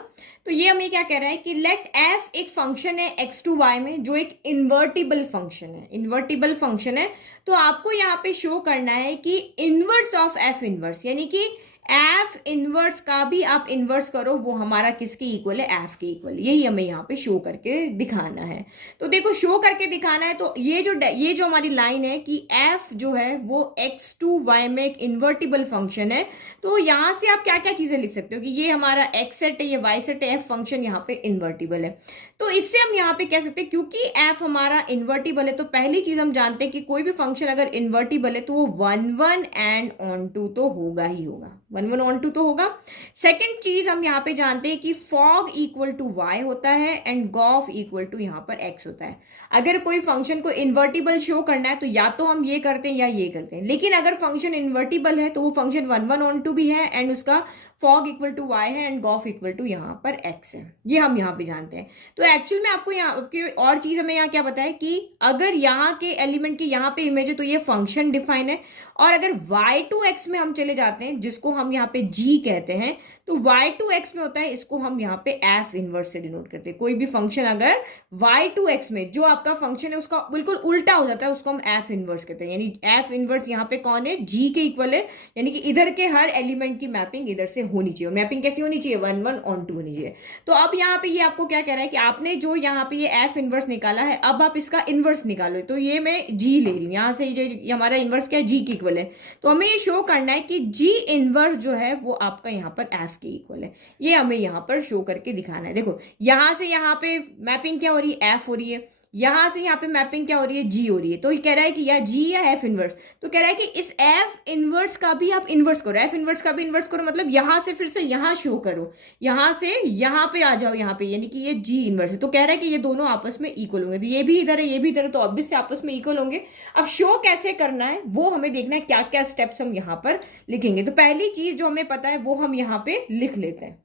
तो ये हमें क्या कह रहा है कि लेट एफ एक फंक्शन है x टू y में जो एक इन्वर्टिबल फंक्शन है, इन्वर्टिबल फंक्शन है। तो आपको यहाँ पे शो करना है कि इनवर्स ऑफ एफ इनवर्स, यानी कि एफ इनवर्स का भी आप इनवर्स करो, वो हमारा किसके इक्वल है, एफ के इक्वल। यही हमें यहाँ पे शो करके दिखाना है। तो देखो शो करके दिखाना है, तो ये जो हमारी लाइन है कि एफ जो है वो x टू y में एक इन्वर्टिबल फंक्शन है। तो यहाँ से आप क्या क्या चीजें लिख सकते हो कि ये हमारा x सेट है, ये y सेट है, एफ फंक्शन यहाँ पे इन्वर्टिबल है। तो इससे हम यहाँ पे कह सकते हैं क्योंकि एफ हमारा इन्वर्टिबल है, तो पहली चीज हम जानते हैं कि कोई भी फंक्शन अगर इन्वर्टिबल है तो वो 1 एंड ऑन टू तो होगा ही होगा, 1 ऑन टू तो होगा। सेकेंड चीज हम यहाँ पे जानते हैं कि फॉग इक्वल टू वाई होता है एंड गॉफ इक्वल टू यहाँ पर एक्स होता है। अगर कोई फंक्शन को इन्वर्टिबल शो करना है तो या तो हम ये करते हैं या ये करते हैं, लेकिन अगर फंक्शन इन्वर्टिबल है तो वो फंक्शन 1 ऑन टू टू भी है एंड उसका फॉग इक्वल टू y है एंड गॉफ इक्वल टू यहाँ पर x है, ये हम यहाँ पे जानते हैं। तो एक्चुअल में आपको यहाँ की और चीज हमें यहाँ क्या पता है कि अगर यहाँ के एलिमेंट की यहाँ पे इमेज है तो ये फंक्शन डिफाइन है, और अगर y टू x में हम चले जाते हैं जिसको हम यहाँ पे g कहते हैं, तो y टू x में होता है, इसको हम यहाँ पे f इनवर्स से डिनोट करते हैं। कोई भी फंक्शन अगर y टू x में जो आपका फंक्शन है उसका बिल्कुल उल्टा हो जाता है, उसको हम f इनवर्स कहते हैं। यानी f इनवर्स यहाँ पे कौन है, g के इक्वल है, यानी कि इधर के हर एलिमेंट की मैपिंग इधर से होनी चाहिए। और मैपिंग कैसी होनी चाहिए, 1 1 on 2 होनी चाहिए। तो अब यहाँ पे ये आपको क्या कह रहा है कि आपने जो यहाँ पे ये f इनवर्स निकाला है, अब आप इसका इनवर्स निकालो। तो ये मैं g ले रही हूँ, यहाँ से ये हमारा इनवर्स क्या है, g के इक्वल है। तो हमें ये शो करना है कि g इनवर्स जो है वो आपका यहाँ पर f के इक्वल है, ये हमें यहाँ पर शो करके दिखाना है। देखो यहाँ से यहाँ पे मैपिंग क्या हो रही है, f हो रही है, यहां से यहाँ पे मैपिंग क्या हो रही है, जी हो रही है। तो ये कह रहा है कि या जी या एफ इनवर्स, तो कह रहा है कि इस एफ इनवर्स का भी आप इनवर्स करो, एफ इनवर्स का भी इनवर्स करो, मतलब यहां से फिर से यहां शो करो, यहां से यहां पे आ जाओ यहाँ पे, यानी कि ये जी इनवर्स है। तो कह रहा है कि ये दोनों आपस में इक्वल होंगे, तो ये भी इधर है ये भी इधर है, तो ऑब्वियसली आपस में इक्वल होंगे। अब शो कैसे करना है वो हमें देखना है, क्या क्या स्टेप्स हम यहाँ पर लिखेंगे। तो पहली चीज जो हमें पता है वो हम यहाँ पे लिख लेते हैं।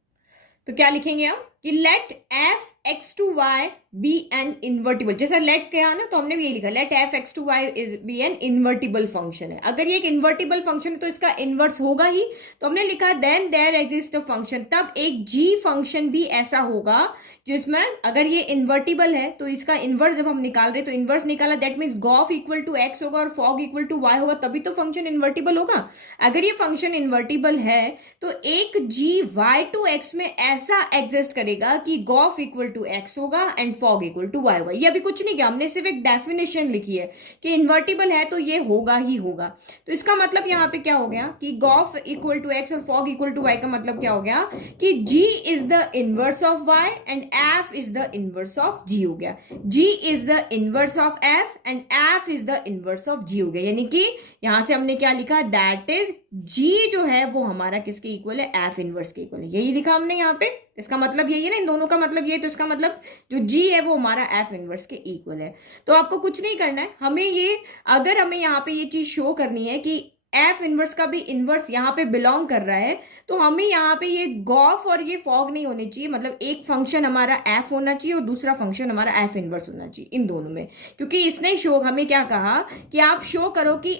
तो क्या लिखेंगे हम कि let f x to y be an invertible, जैसा लेट कहा ना तो हमने भी ये लिखा, let f x to y is be an invertible function है। अगर ये एक इन्वर्टिबल फंक्शन है तो इसका इनवर्स होगा ही, तो हमने लिखा then there exist a function, तब एक जी फंक्शन भी ऐसा होगा जिसमें अगर ये इन्वर्टिबल है तो इसका इनवर्स जब हम निकाल रहे तो इनवर्स निकाला, that means gof equal to x होगा और फॉग इक्वल टू वाई होगा, तभी तो फंक्शन इन्वर्टिबल होगा। अगर ये फंक्शन इन्वर्टिबल है तो एक जी वाई टू एक्स में ऐसा एग्जिस्ट करेगा कि गॉफ इक्वल टू एक्स होगा and fog equal to y होगा। ये अभी कुछ नहीं किया हमने, सिर्फ एक डेफिनेशन लिखी है कि इन्वर्टिबल है तो ये होगा ही होगा। तो इसका मतलब यहाँ पे क्या हो गया कि गॉफ इक्वल टू एक्स और फॉग इक्वल टू वाई का मतलब क्या हो गया कि g is the inverse of y and f is the inverse of g हो गया। g is the inverse of f and f is the inverse of g हो गया। यानी कि यहां से हमने क्या लिखा, दैट इज g जो है वो हमारा किसके इक्वल है, f इनवर्स के इक्वल है। यही लिखा हमने यहाँ पे, इसका मतलब यही है ना, इन दोनों का मतलब ये, तो इसका मतलब जो g है वो हमारा f इनवर्स के इक्वल है। तो आपको कुछ नहीं करना है, हमें ये अगर हमें यहाँ पे ये चीज शो करनी है कि एफ इनवर्स का भी इनवर्स यहाँ पे बिलोंग कर रहा है, तो हमें यहाँ पे ये गॉफ और ये फॉग नहीं होने चाहिए, मतलब एक फंक्शन हमारा एफ होना चाहिए और दूसरा फंक्शन हमारा एफ इनवर्स होना चाहिए इन दोनों में। क्योंकि इसने शो हमें क्या कहा कि आप शो करो कि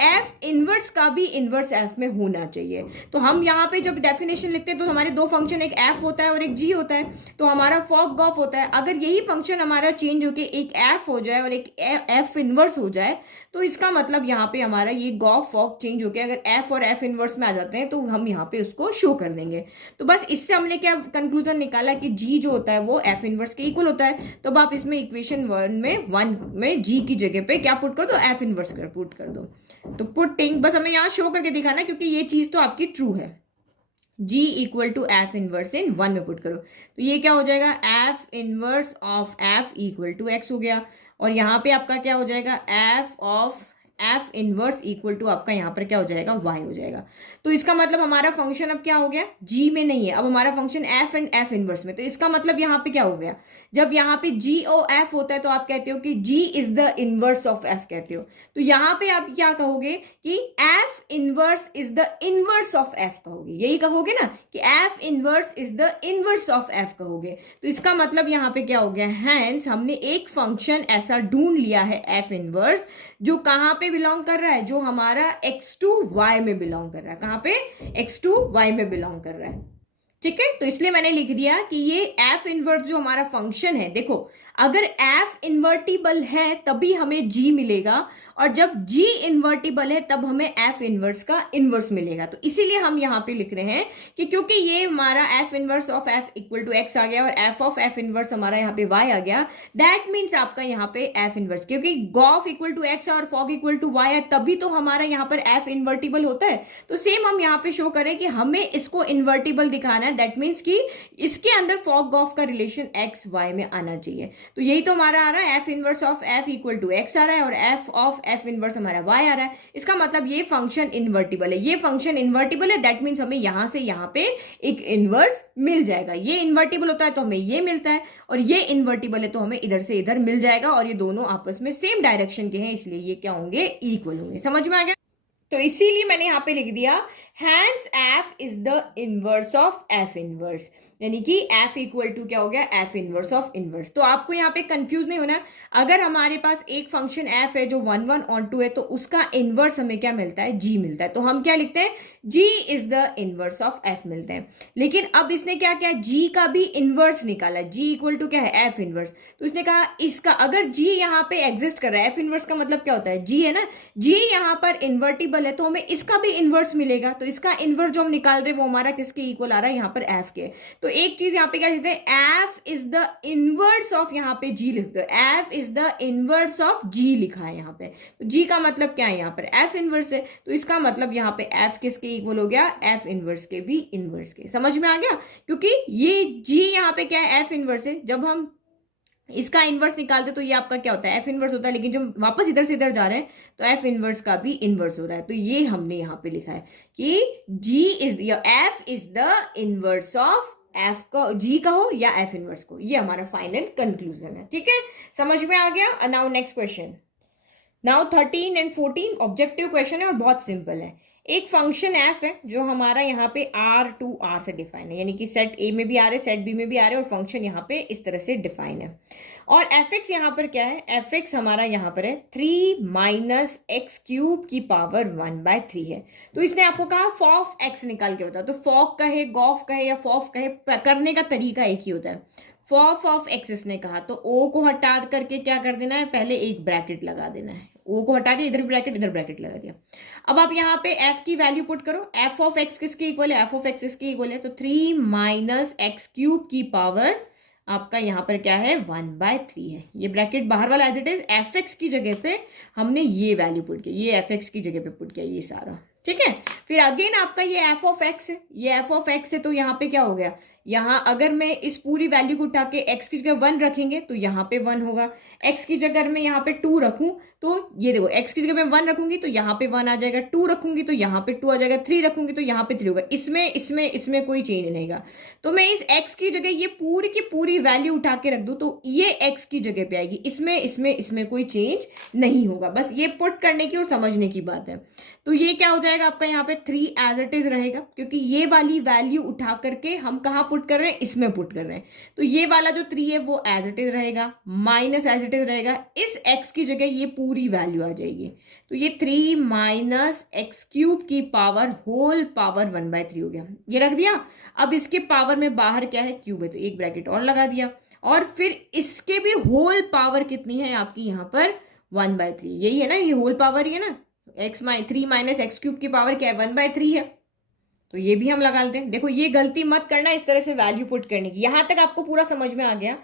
एफ इनवर्स का भी इनवर्स एफ में होना चाहिए। तो हम यहाँ पे जब डेफिनेशन लिखते हैं तो हमारे दो फंक्शन, एक एफ होता है और एक जी होता है, तो हमारा फॉग गॉफ होता है। अगर यही फंक्शन हमारा चेंज होके एक एफ हो जाए और एक एफ इनवर्स हो जाए, तो इसका मतलब यहाँ पे हमारा ये गॉफ फॉग चेंज होके अगर एफ और एफ इनवर्स में आ जाते हैं तो हम यहाँ पे उसको शो कर देंगे। तो बस इससे हमने क्या कंक्लूजन निकाला कि जी जो होता है वो एफ इनवर्स के इक्वल होता है। तो अब आप इसमें इक्वेशन 1 में जी की जगह पे क्या पुट कर दो, एफ इनवर्स कर पुट कर दो। तो पुटिंग बस हमें यहाँ शो करके दिखाना, क्योंकि ये चीज तो आपकी ट्रू है। g equal to f inverse in 1 में पुट करो, तो ये क्या हो जाएगा, f inverse of f equal to x हो गया। और यहाँ पे आपका क्या हो जाएगा, f of f inverse equal to आपका यहाँ पर क्या हो जाएगा, y हो जाएगा। तो इसका मतलब हमारा फंक्शन अब क्या हो गया, g में नहीं है, अब हमारा function f and f inverse में। तो इसका मतलब यहाँ पे क्या हो गया, जब यहाँ पे g और f होता है तो आप कहते हो कि g is the inverse of f कहते हो। तो यहाँ पे आप क्या कहोगे कि f inverse is the inverse of f कहोगे, यही कहोगे ना कि f inverse is the inverse of f कहोगे। तो इसका मतलब यहाँ पे क्या हो गया, हैंस हमने एक फंक्शन ऐसा ढूंढ लिया है f इनवर्स जो कहाँ पे बिलोंग कर रहा है, जो हमारा x टू y में बिलोंग कर रहा है। कहाँ पे, x टू y में बिलोंग कर रहा है। ठीक है, तो इसलिए मैंने लिख दिया कि ये f इनवर्स जो हमारा फंक्शन है, देखो अगर f इन्वर्टिबल है तभी हमें g मिलेगा, और जब g इन्वर्टिबल है तब हमें f इनवर्स का इनवर्स मिलेगा। तो इसीलिए हम यहाँ पे लिख रहे हैं कि क्योंकि ये हमारा f inverse of f equal to x आ गया और f ऑफ f इनवर्स हमारा यहाँ पे y आ गया, दैट मीन्स आपका यहाँ पे f इनवर्स, क्योंकि गॉफ इक्वल टू x और फॉग इक्वल टू y है तभी तो हमारा यहाँ पर f इन्वर्टिबल होता है। तो सेम हम यहाँ पे शो करें कि हमें इसको इन्वर्टिबल दिखाना है, दैट मीन्स कि इसके अंदर फॉग गॉफ का रिलेशन x y में आना चाहिए। तो यही तो हमारा आ रहा है, f inverse of f equal to x आ रहा है और f ऑफ f इनवर्स हमारा y आ रहा है। इसका मतलब ये फंक्शन इन्वर्टिबल है, ये फंक्शन इन्वर्टिबल है, दैट मीन्स हमें यहां से यहां पे एक इनवर्स मिल जाएगा। ये इन्वर्टिबल होता है तो हमें ये मिलता है, और ये इन्वर्टिबल है तो हमें इधर से इधर मिल जाएगा, और ये दोनों आपस में सेम डायरेक्शन के हैं, इसलिए ये क्या होंगे, इक्वल होंगे। समझ में आ गया। तो इसीलिए मैंने यहां पे लिख दिया hence f is the inverse of f inverse, यानी कि एफ इक्वल टू क्या हो गया, एफ इनवर्स ऑफ इनवर्स। तो आपको यहाँ पे कंफ्यूज नहीं होना। अगर हमारे पास एक फंक्शन एफ है जो 1 1 ऑन 2 है, तो उसका इनवर्स हमें क्या मिलता है, जी मिलता है। तो हम क्या लिखते हैं, g is the inverse of f मिलते हैं। लेकिन अब इसने क्या किया, जी का भी इनवर्स निकाला। जी इक्वल टू क्या है, एफ इनवर्स। तो इसने कहा इसका अगर जी यहाँ पे एग्जिस्ट कर रहा है, एफ इनवर्स का मतलब क्या होता है, जी है ना, जी यहाँ पर इन्वर्टिबल है, तो हमें इसका भी इनवर्स मिलेगा। तो इसका इनवर्स जो हम निकाल रहे हैं वो हमारा किसके इक्वल आ रहा है, यहाँ पर एफ के। तो एक चीज यहाँ पे क्या लिखते हैं, f is the inverse of, यहाँ पे जी लिखते हैं, f is the inverse of g लिखा है यहाँ पे। तो जी का मतलब क्या है, यहाँ पर एफ इनवर्स है। तो इसका मतलब यहाँ पे एफ किसके इक्वल हो गया, एफ इनवर्स के भी इनवर्स के। समझ में आ गया, क्योंकि ये जी यहाँ पे क्या है, एफ इनवर्स है। जब हम इसका इनवर्स निकालते तो ये आपका क्या होता है, एफ इनवर्स होता है। लेकिन जब वापस इधर से इधर जा रहे हैं तो एफ इनवर्स का भी इनवर्स हो रहा है। तो ये हमने यहाँ पे लिखा है कि G is F is the inverse of F का, जी का हो या एफ इनवर्स को। ये हमारा फाइनल कंक्लूजन है। ठीक है, समझ में आ गया। Now next question. Now 13 and 14 objective question है और बहुत सिंपल है। एक फंक्शन एफ है जो हमारा यहाँ पे आर टू आर से डिफाइन है, यानी कि सेट ए में भी आ रहे, सेट बी में भी आ रहे, और फंक्शन यहाँ पे इस तरह से डिफाइन है। और एफ एक्स यहाँ पर क्या है, एफ एक्स हमारा यहाँ पर है 3 माइनस एक्स क्यूब की पावर 1/3 है। तो इसने आपको कहा फॉफ एक्स निकाल के बता। तो फॉक कहे, गॉफ कहे या फॉफ कहे, करने का तरीका एक ही होता है। फॉफ ऑफ एक्स इसने कहा, तो ओ को हटा करके क्या कर देना है, पहले एक ब्रैकेट लगा देना है। ओ को हटा दिया, इधर ब्रैकेट इधर ब्रैकेट लगा दिया। अब आप यहाँ पे एफ की वैल्यू पुट करो। एफ ऑफ एक्स किसके इक्वल है, एफ ऑफ एक्स इसके इक्वल है। तो 3 माइनस एक्स क्यूब की पावर आपका यहाँ पर क्या है, 1/3 है। ये ब्रैकेट बाहर वाला as it is, f x की जगह पे हमने ये वैल्यू पुट किया, ये एफ एक्स की जगह पे पुट किया, ये सारा। ठीक है, फिर अगेन आपका ये एफ ऑफ एक्स है, ये एफ ऑफ एक्स है। तो यहाँ पे क्या हो गया, यहाँ अगर मैं इस पूरी वैल्यू को उठा के एक्स की जगह 1 रखेंगे तो यहाँ पे 1 होगा। एक्स की जगह मैं यहाँ पे 2 रखूं तो ये देखो, एक्स की जगह मैं 1 रखूंगी तो यहाँ पे 1 आ जाएगा, 2 रखूंगी तो यहाँ पे 2 आ जाएगा, 3 रखूंगी तो यहाँ पे 3 होगा। इसमें इसमें इसमें कोई चेंज नहीं होगा। तो मैं इस एक्स की जगह ये पूरी की पूरी वैल्यू उठा के रख दूं तो ये एक्स की जगह पे आएगी। इसमें इसमें इसमें कोई चेंज नहीं होगा। बस ये पुट करने की और समझने की बात है। तो ये क्या हो जाएगा आपका, यहाँ पे 3 एज इट इज रहेगा, क्योंकि ये वाली वैल्यू उठा करके हम कहाँ पुट कर रहे हैं, इसमें पुट कर रहे हैं। तो ये वाला जो 3 है वो एज इट इज रहेगा, माइनस एज इट इज रहेगा। इस x की जगह ये पूरी वैल्यू आ जाएगी। तो ये 3 माइनस एक्स क्यूब की पावर होल पावर 1/3 हो गया, ये रख दिया। अब इसके पावर में बाहर क्या है, क्यूब है, तो एक ब्रैकेट और लगा दिया। और फिर इसके भी होल पावर कितनी है आपकी यहाँ पर, 1/3। यही है ना, ये होल पावर ही है ना। 3 माइनस एक्स क्यूब की पावर क्या है, 1/3 है। तो ये भी हम लगा लेते हैं। देखो ये गलती मत करना इस तरह से वैल्यू पुट करने की। यहां तक आपको पूरा समझ में आ गया।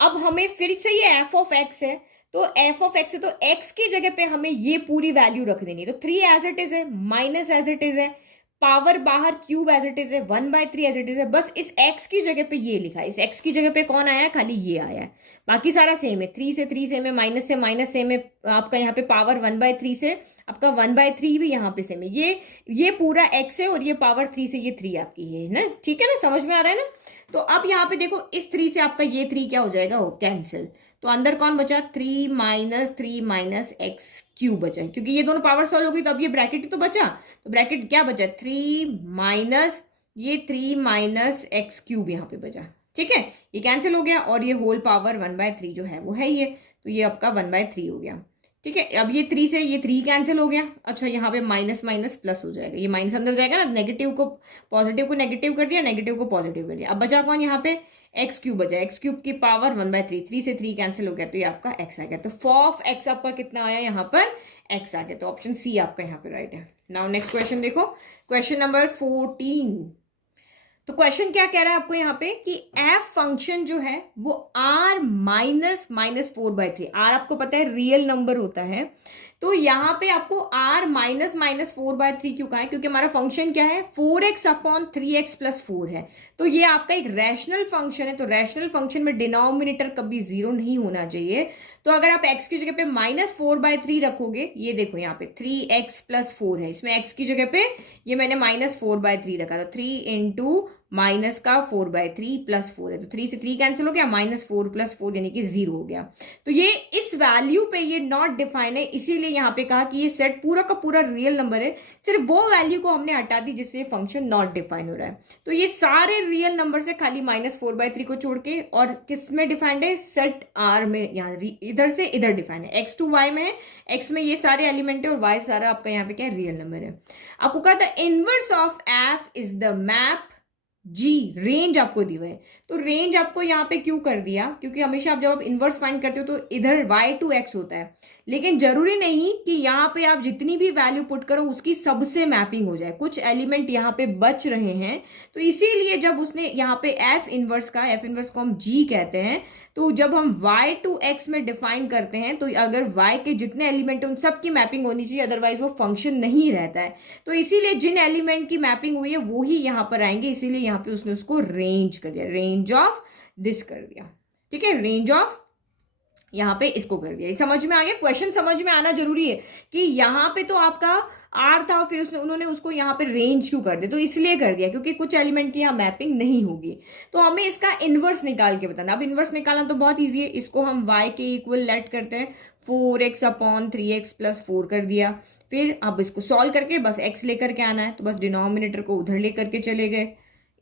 अब हमें फिर से ये एफ ऑफ एक्स है, तो एफ ऑफ एक्स है तो एक्स की जगह पे हमें ये पूरी वैल्यू रख देनी है। तो 3 एज इट इज है, माइनस एज इट इज है, पावर बाहर क्यूब एज इट इज है, 1/3 एज इट इज है। बस इस x की जगह पे ये लिखा है। इस x की जगह पे कौन आया है, खाली ये आया है। बाकी सारा सेम है, 3 से 3 सेम है, माइनस से माइनस सेम है। आपका यहाँ पे पावर 1/3 से आपका 1/3 भी यहाँ पे सेम है। ये पूरा x है और ये पावर 3 से ये 3 आपकी है ना। ठीक है ना, समझ में आ रहा है ना। तो अब यहाँ पे देखो, इस 3 से आपका ये 3 क्या हो जाएगा, वो कैंसिल। तो अंदर कौन बचा, 3 माइनस एक्स क्यूब बचा है, क्योंकि ये दोनों पावर सॉल्व हो गई तो अब ये ब्रैकेट ही तो बचा। तो ब्रैकेट क्या बचा, 3 माइनस एक्स क्यूब यहाँ पे बचा। ठीक है, ये कैंसिल हो गया और ये होल पावर 1/3 जो है वो है ये। तो ये आपका 1/3 हो गया। ठीक है, अब ये 3 से ये 3 कैंसिल हो गया। अच्छा, यहाँ पे माइनस माइनस प्लस हो जाएगा, ये माइनस अंदर जाएगा ना, नेगेटिव को पॉजिटिव को नेगेटिव कर दिया, नेगेटिव को पॉजिटिव कर दिया। अब बचा कौन यहाँ पे, एक्स क्यूब बचा। एक्स क्यूब की पावर 1/3, 3 से 3 कैंसिल हो गया तो ये आपका एक्स आ गया। तो फॉफ एक्स आपका कितना आया, यहाँ पर एक्स आ गया। तो ऑप्शन सी आपका यहाँ पे राइट है। नाउ नेक्स्ट क्वेश्चन देखो, क्वेश्चन नंबर 14। तो क्वेश्चन क्या कह रहा है आपको यहाँ पे कि एफ फंक्शन जो है वो आर -4/3, आर आपको पता है रियल नंबर होता है। तो यहाँ पे आपको आर -4/3 क्यों कहा है, क्योंकि हमारा फंक्शन क्या है, 4x/3x + 4 है। तो ये आपका एक रैशनल फंक्शन है। तो रैशनल फंक्शन में डिनोमिनेटर कभी 0 नहीं होना चाहिए। तो अगर आप x की जगह पे -4/3 रखोगे, ये देखो यहाँ पे 3x + 4 है, इसमें x की जगह पे ये मैंने -4/3 रखा। तो 3 × माइनस का 4/3 प्लस 4 है, तो 3 से 3 कैंसिल हो गया, -4 + 4 यानी कि 0 हो गया। तो ये इस वैल्यू पे ये नॉट डिफाइन है, इसीलिए यहाँ पे कहा कि ये सेट पूरा का पूरा रियल नंबर है, सिर्फ वो वैल्यू को हमने हटा दी जिससे फंक्शन नॉट डिफाइन हो रहा है। तो ये सारे रियल नंबर से खाली -4/3 को छोड़ के, और किस में डिफाइंड है, सेट आर में, यहाँ इधर से इधर डिफाइंड है, x to y में है, x में ये सारे एलिमेंट है और y सारा आपका यहाँ पे क्या है, रियल नंबर है। आपको कहा था inverse of f is the map g, range आपको दी हुई है, तो रेंज आपको यहाँ पे क्यों कर दिया, क्योंकि हमेशा आप जब आप इनवर्स फाइंड करते हो तो इधर y to x होता है, लेकिन जरूरी नहीं कि यहाँ पे आप जितनी भी वैल्यू पुट करो उसकी सबसे मैपिंग हो जाए, कुछ एलिमेंट यहाँ पे बच रहे हैं। तो इसीलिए जब उसने यहाँ पे f इनवर्स को हम g कहते हैं, तो जब हम y to x में डिफाइन करते हैं तो अगर y के जितने एलिमेंट हैं उन सब की मैपिंग होनी चाहिए, अदरवाइज वो फंक्शन नहीं रहता है। तो इसीलिए जिन एलिमेंट की मैपिंग हुई है वो ही यहाँ पर आएंगे, इसीलिए यहाँ पे उसने उसको रेंज कर दिया, रेंज ऑफ दिस कर दिया, ठीक है, रेंज ऑफ यहाँ पे इसको कर दिया। समझ में आ गया, क्वेश्चन समझ में आना जरूरी है कि यहाँ पे तो आपका आर था, फिर उन्होंने उसको यहाँ पे रेंज क्यों कर दिया, तो इसलिए कर दिया क्योंकि कुछ एलिमेंट की यहाँ मैपिंग नहीं होगी। तो हमें इसका इनवर्स निकाल के बताना। अब इनवर्स निकालना तो बहुत ईजी है, इसको हम y के इक्वल लेट करते हैं, 4x/3x + 4 कर दिया। फिर अब इसको सॉल्व करके बस x लेकर के आना है, तो बस डिनोमिनेटर को उधर लेकर के चले गए,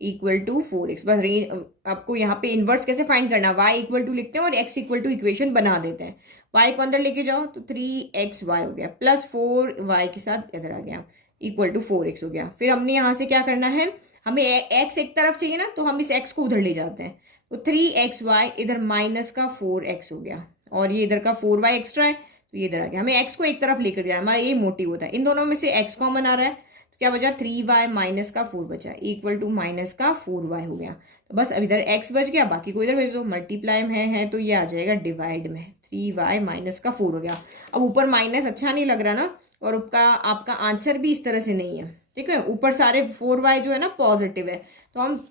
इक्वल टू 4x। बस रेंज आपको यहाँ पे इनवर्स कैसे फाइंड करना, y इक्वल टू लिखते हैं और x इक्वल टू इक्वेशन बना देते हैं। y को अंदर लेके जाओ तो 3xy हो गया, प्लस 4y के साथ इधर आ गया, इक्वल टू 4x हो गया। फिर हमने यहाँ से क्या करना है, हमें x एक तरफ चाहिए ना, तो हम इस x को उधर ले जाते हैं, तो 3xy इधर माइनस का 4x हो गया, और ये इधर का 4y एक्स्ट्रा है तो ये इधर आ गया। हमें x को एक तरफ लेकर जाना, हमारा ये मोटिव होता है। इन दोनों में से x कॉमन आ रहा है, क्या बचा, 3y माइनस का 4 बचा, इक्वल टू माइनस का 4y हो गया। तो बस अब इधर x बच गया, बाकी को इधर भेज दो, मल्टीप्लाई में है तो ये आ जाएगा डिवाइड में, 3y माइनस का 4 हो गया। अब ऊपर माइनस अच्छा नहीं लग रहा ना, और आपका आंसर भी इस तरह से नहीं है, ठीक है। ऊपर सारे 4y जो है ना पॉजिटिव है, तो हम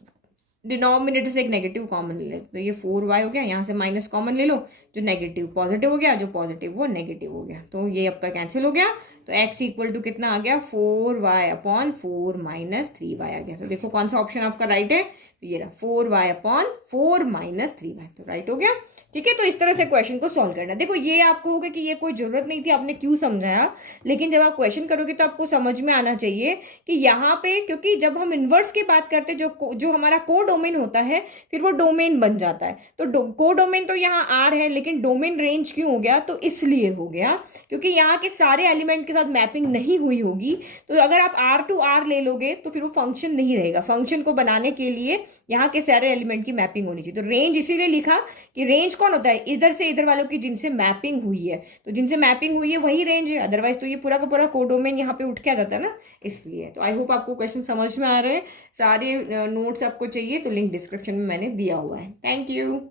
डिनोमिनेटर से एक नेगेटिव कॉमन ले लेते, तो ये 4y हो गया, यहाँ से माइनस कॉमन ले लो, जो नेगेटिव पॉजिटिव हो गया, जो पॉजिटिव वो नेगेटिव हो गया, तो ये आपका कैंसिल हो गया। तो x इक्वल टू कितना आ गया, 4y/4 माइनस 3y आ गया। तो देखो कौन सा ऑप्शन आपका राइट है, तो ये रहा 4y/4 माइनस 3y, तो राइट हो गया, ठीक है। तो इस तरह से क्वेश्चन को सॉल्व करना। देखो ये आपको होगा कि ये कोई जरूरत नहीं थी, आपने क्यों समझाया, लेकिन जब आप क्वेश्चन करोगे तो आपको समझ में आना चाहिए कि यहाँ पे, क्योंकि जब हम इनवर्स की बात करते हैं, जो हमारा को डोमेन होता है फिर वो डोमेन बन जाता है। तो को डोमेन तो यहाँ आर है, लेकिन डोमेन रेंज क्यों हो गया, तो इसलिए हो गया क्योंकि यहाँ के सारे एलिमेंट के साथ मैपिंग नहीं हुई होगी। तो अगर आप आर टू आर ले लोगे तो फिर वो फंक्शन नहीं रहेगा। फंक्शन को बनाने के लिए यहाँ के सारे एलिमेंट की मैपिंग होनी चाहिए। तो रेंज इसीलिए लिखा कि रेंज कौन होता है, इधर से इधर वालों की जिनसे मैपिंग हुई है, तो जिनसे मैपिंग हुई है वही रेंज है, अदरवाइज तो ये पूरा का पूरा कोडोमेन यहाँ पे उठ के आ जाता है ना, इसलिए। तो आई होप आपको क्वेश्चन समझ में आ रहे हैं। सारे नोट्स आपको चाहिए तो लिंक डिस्क्रिप्शन में मैंने दिया हुआ है। Thank you.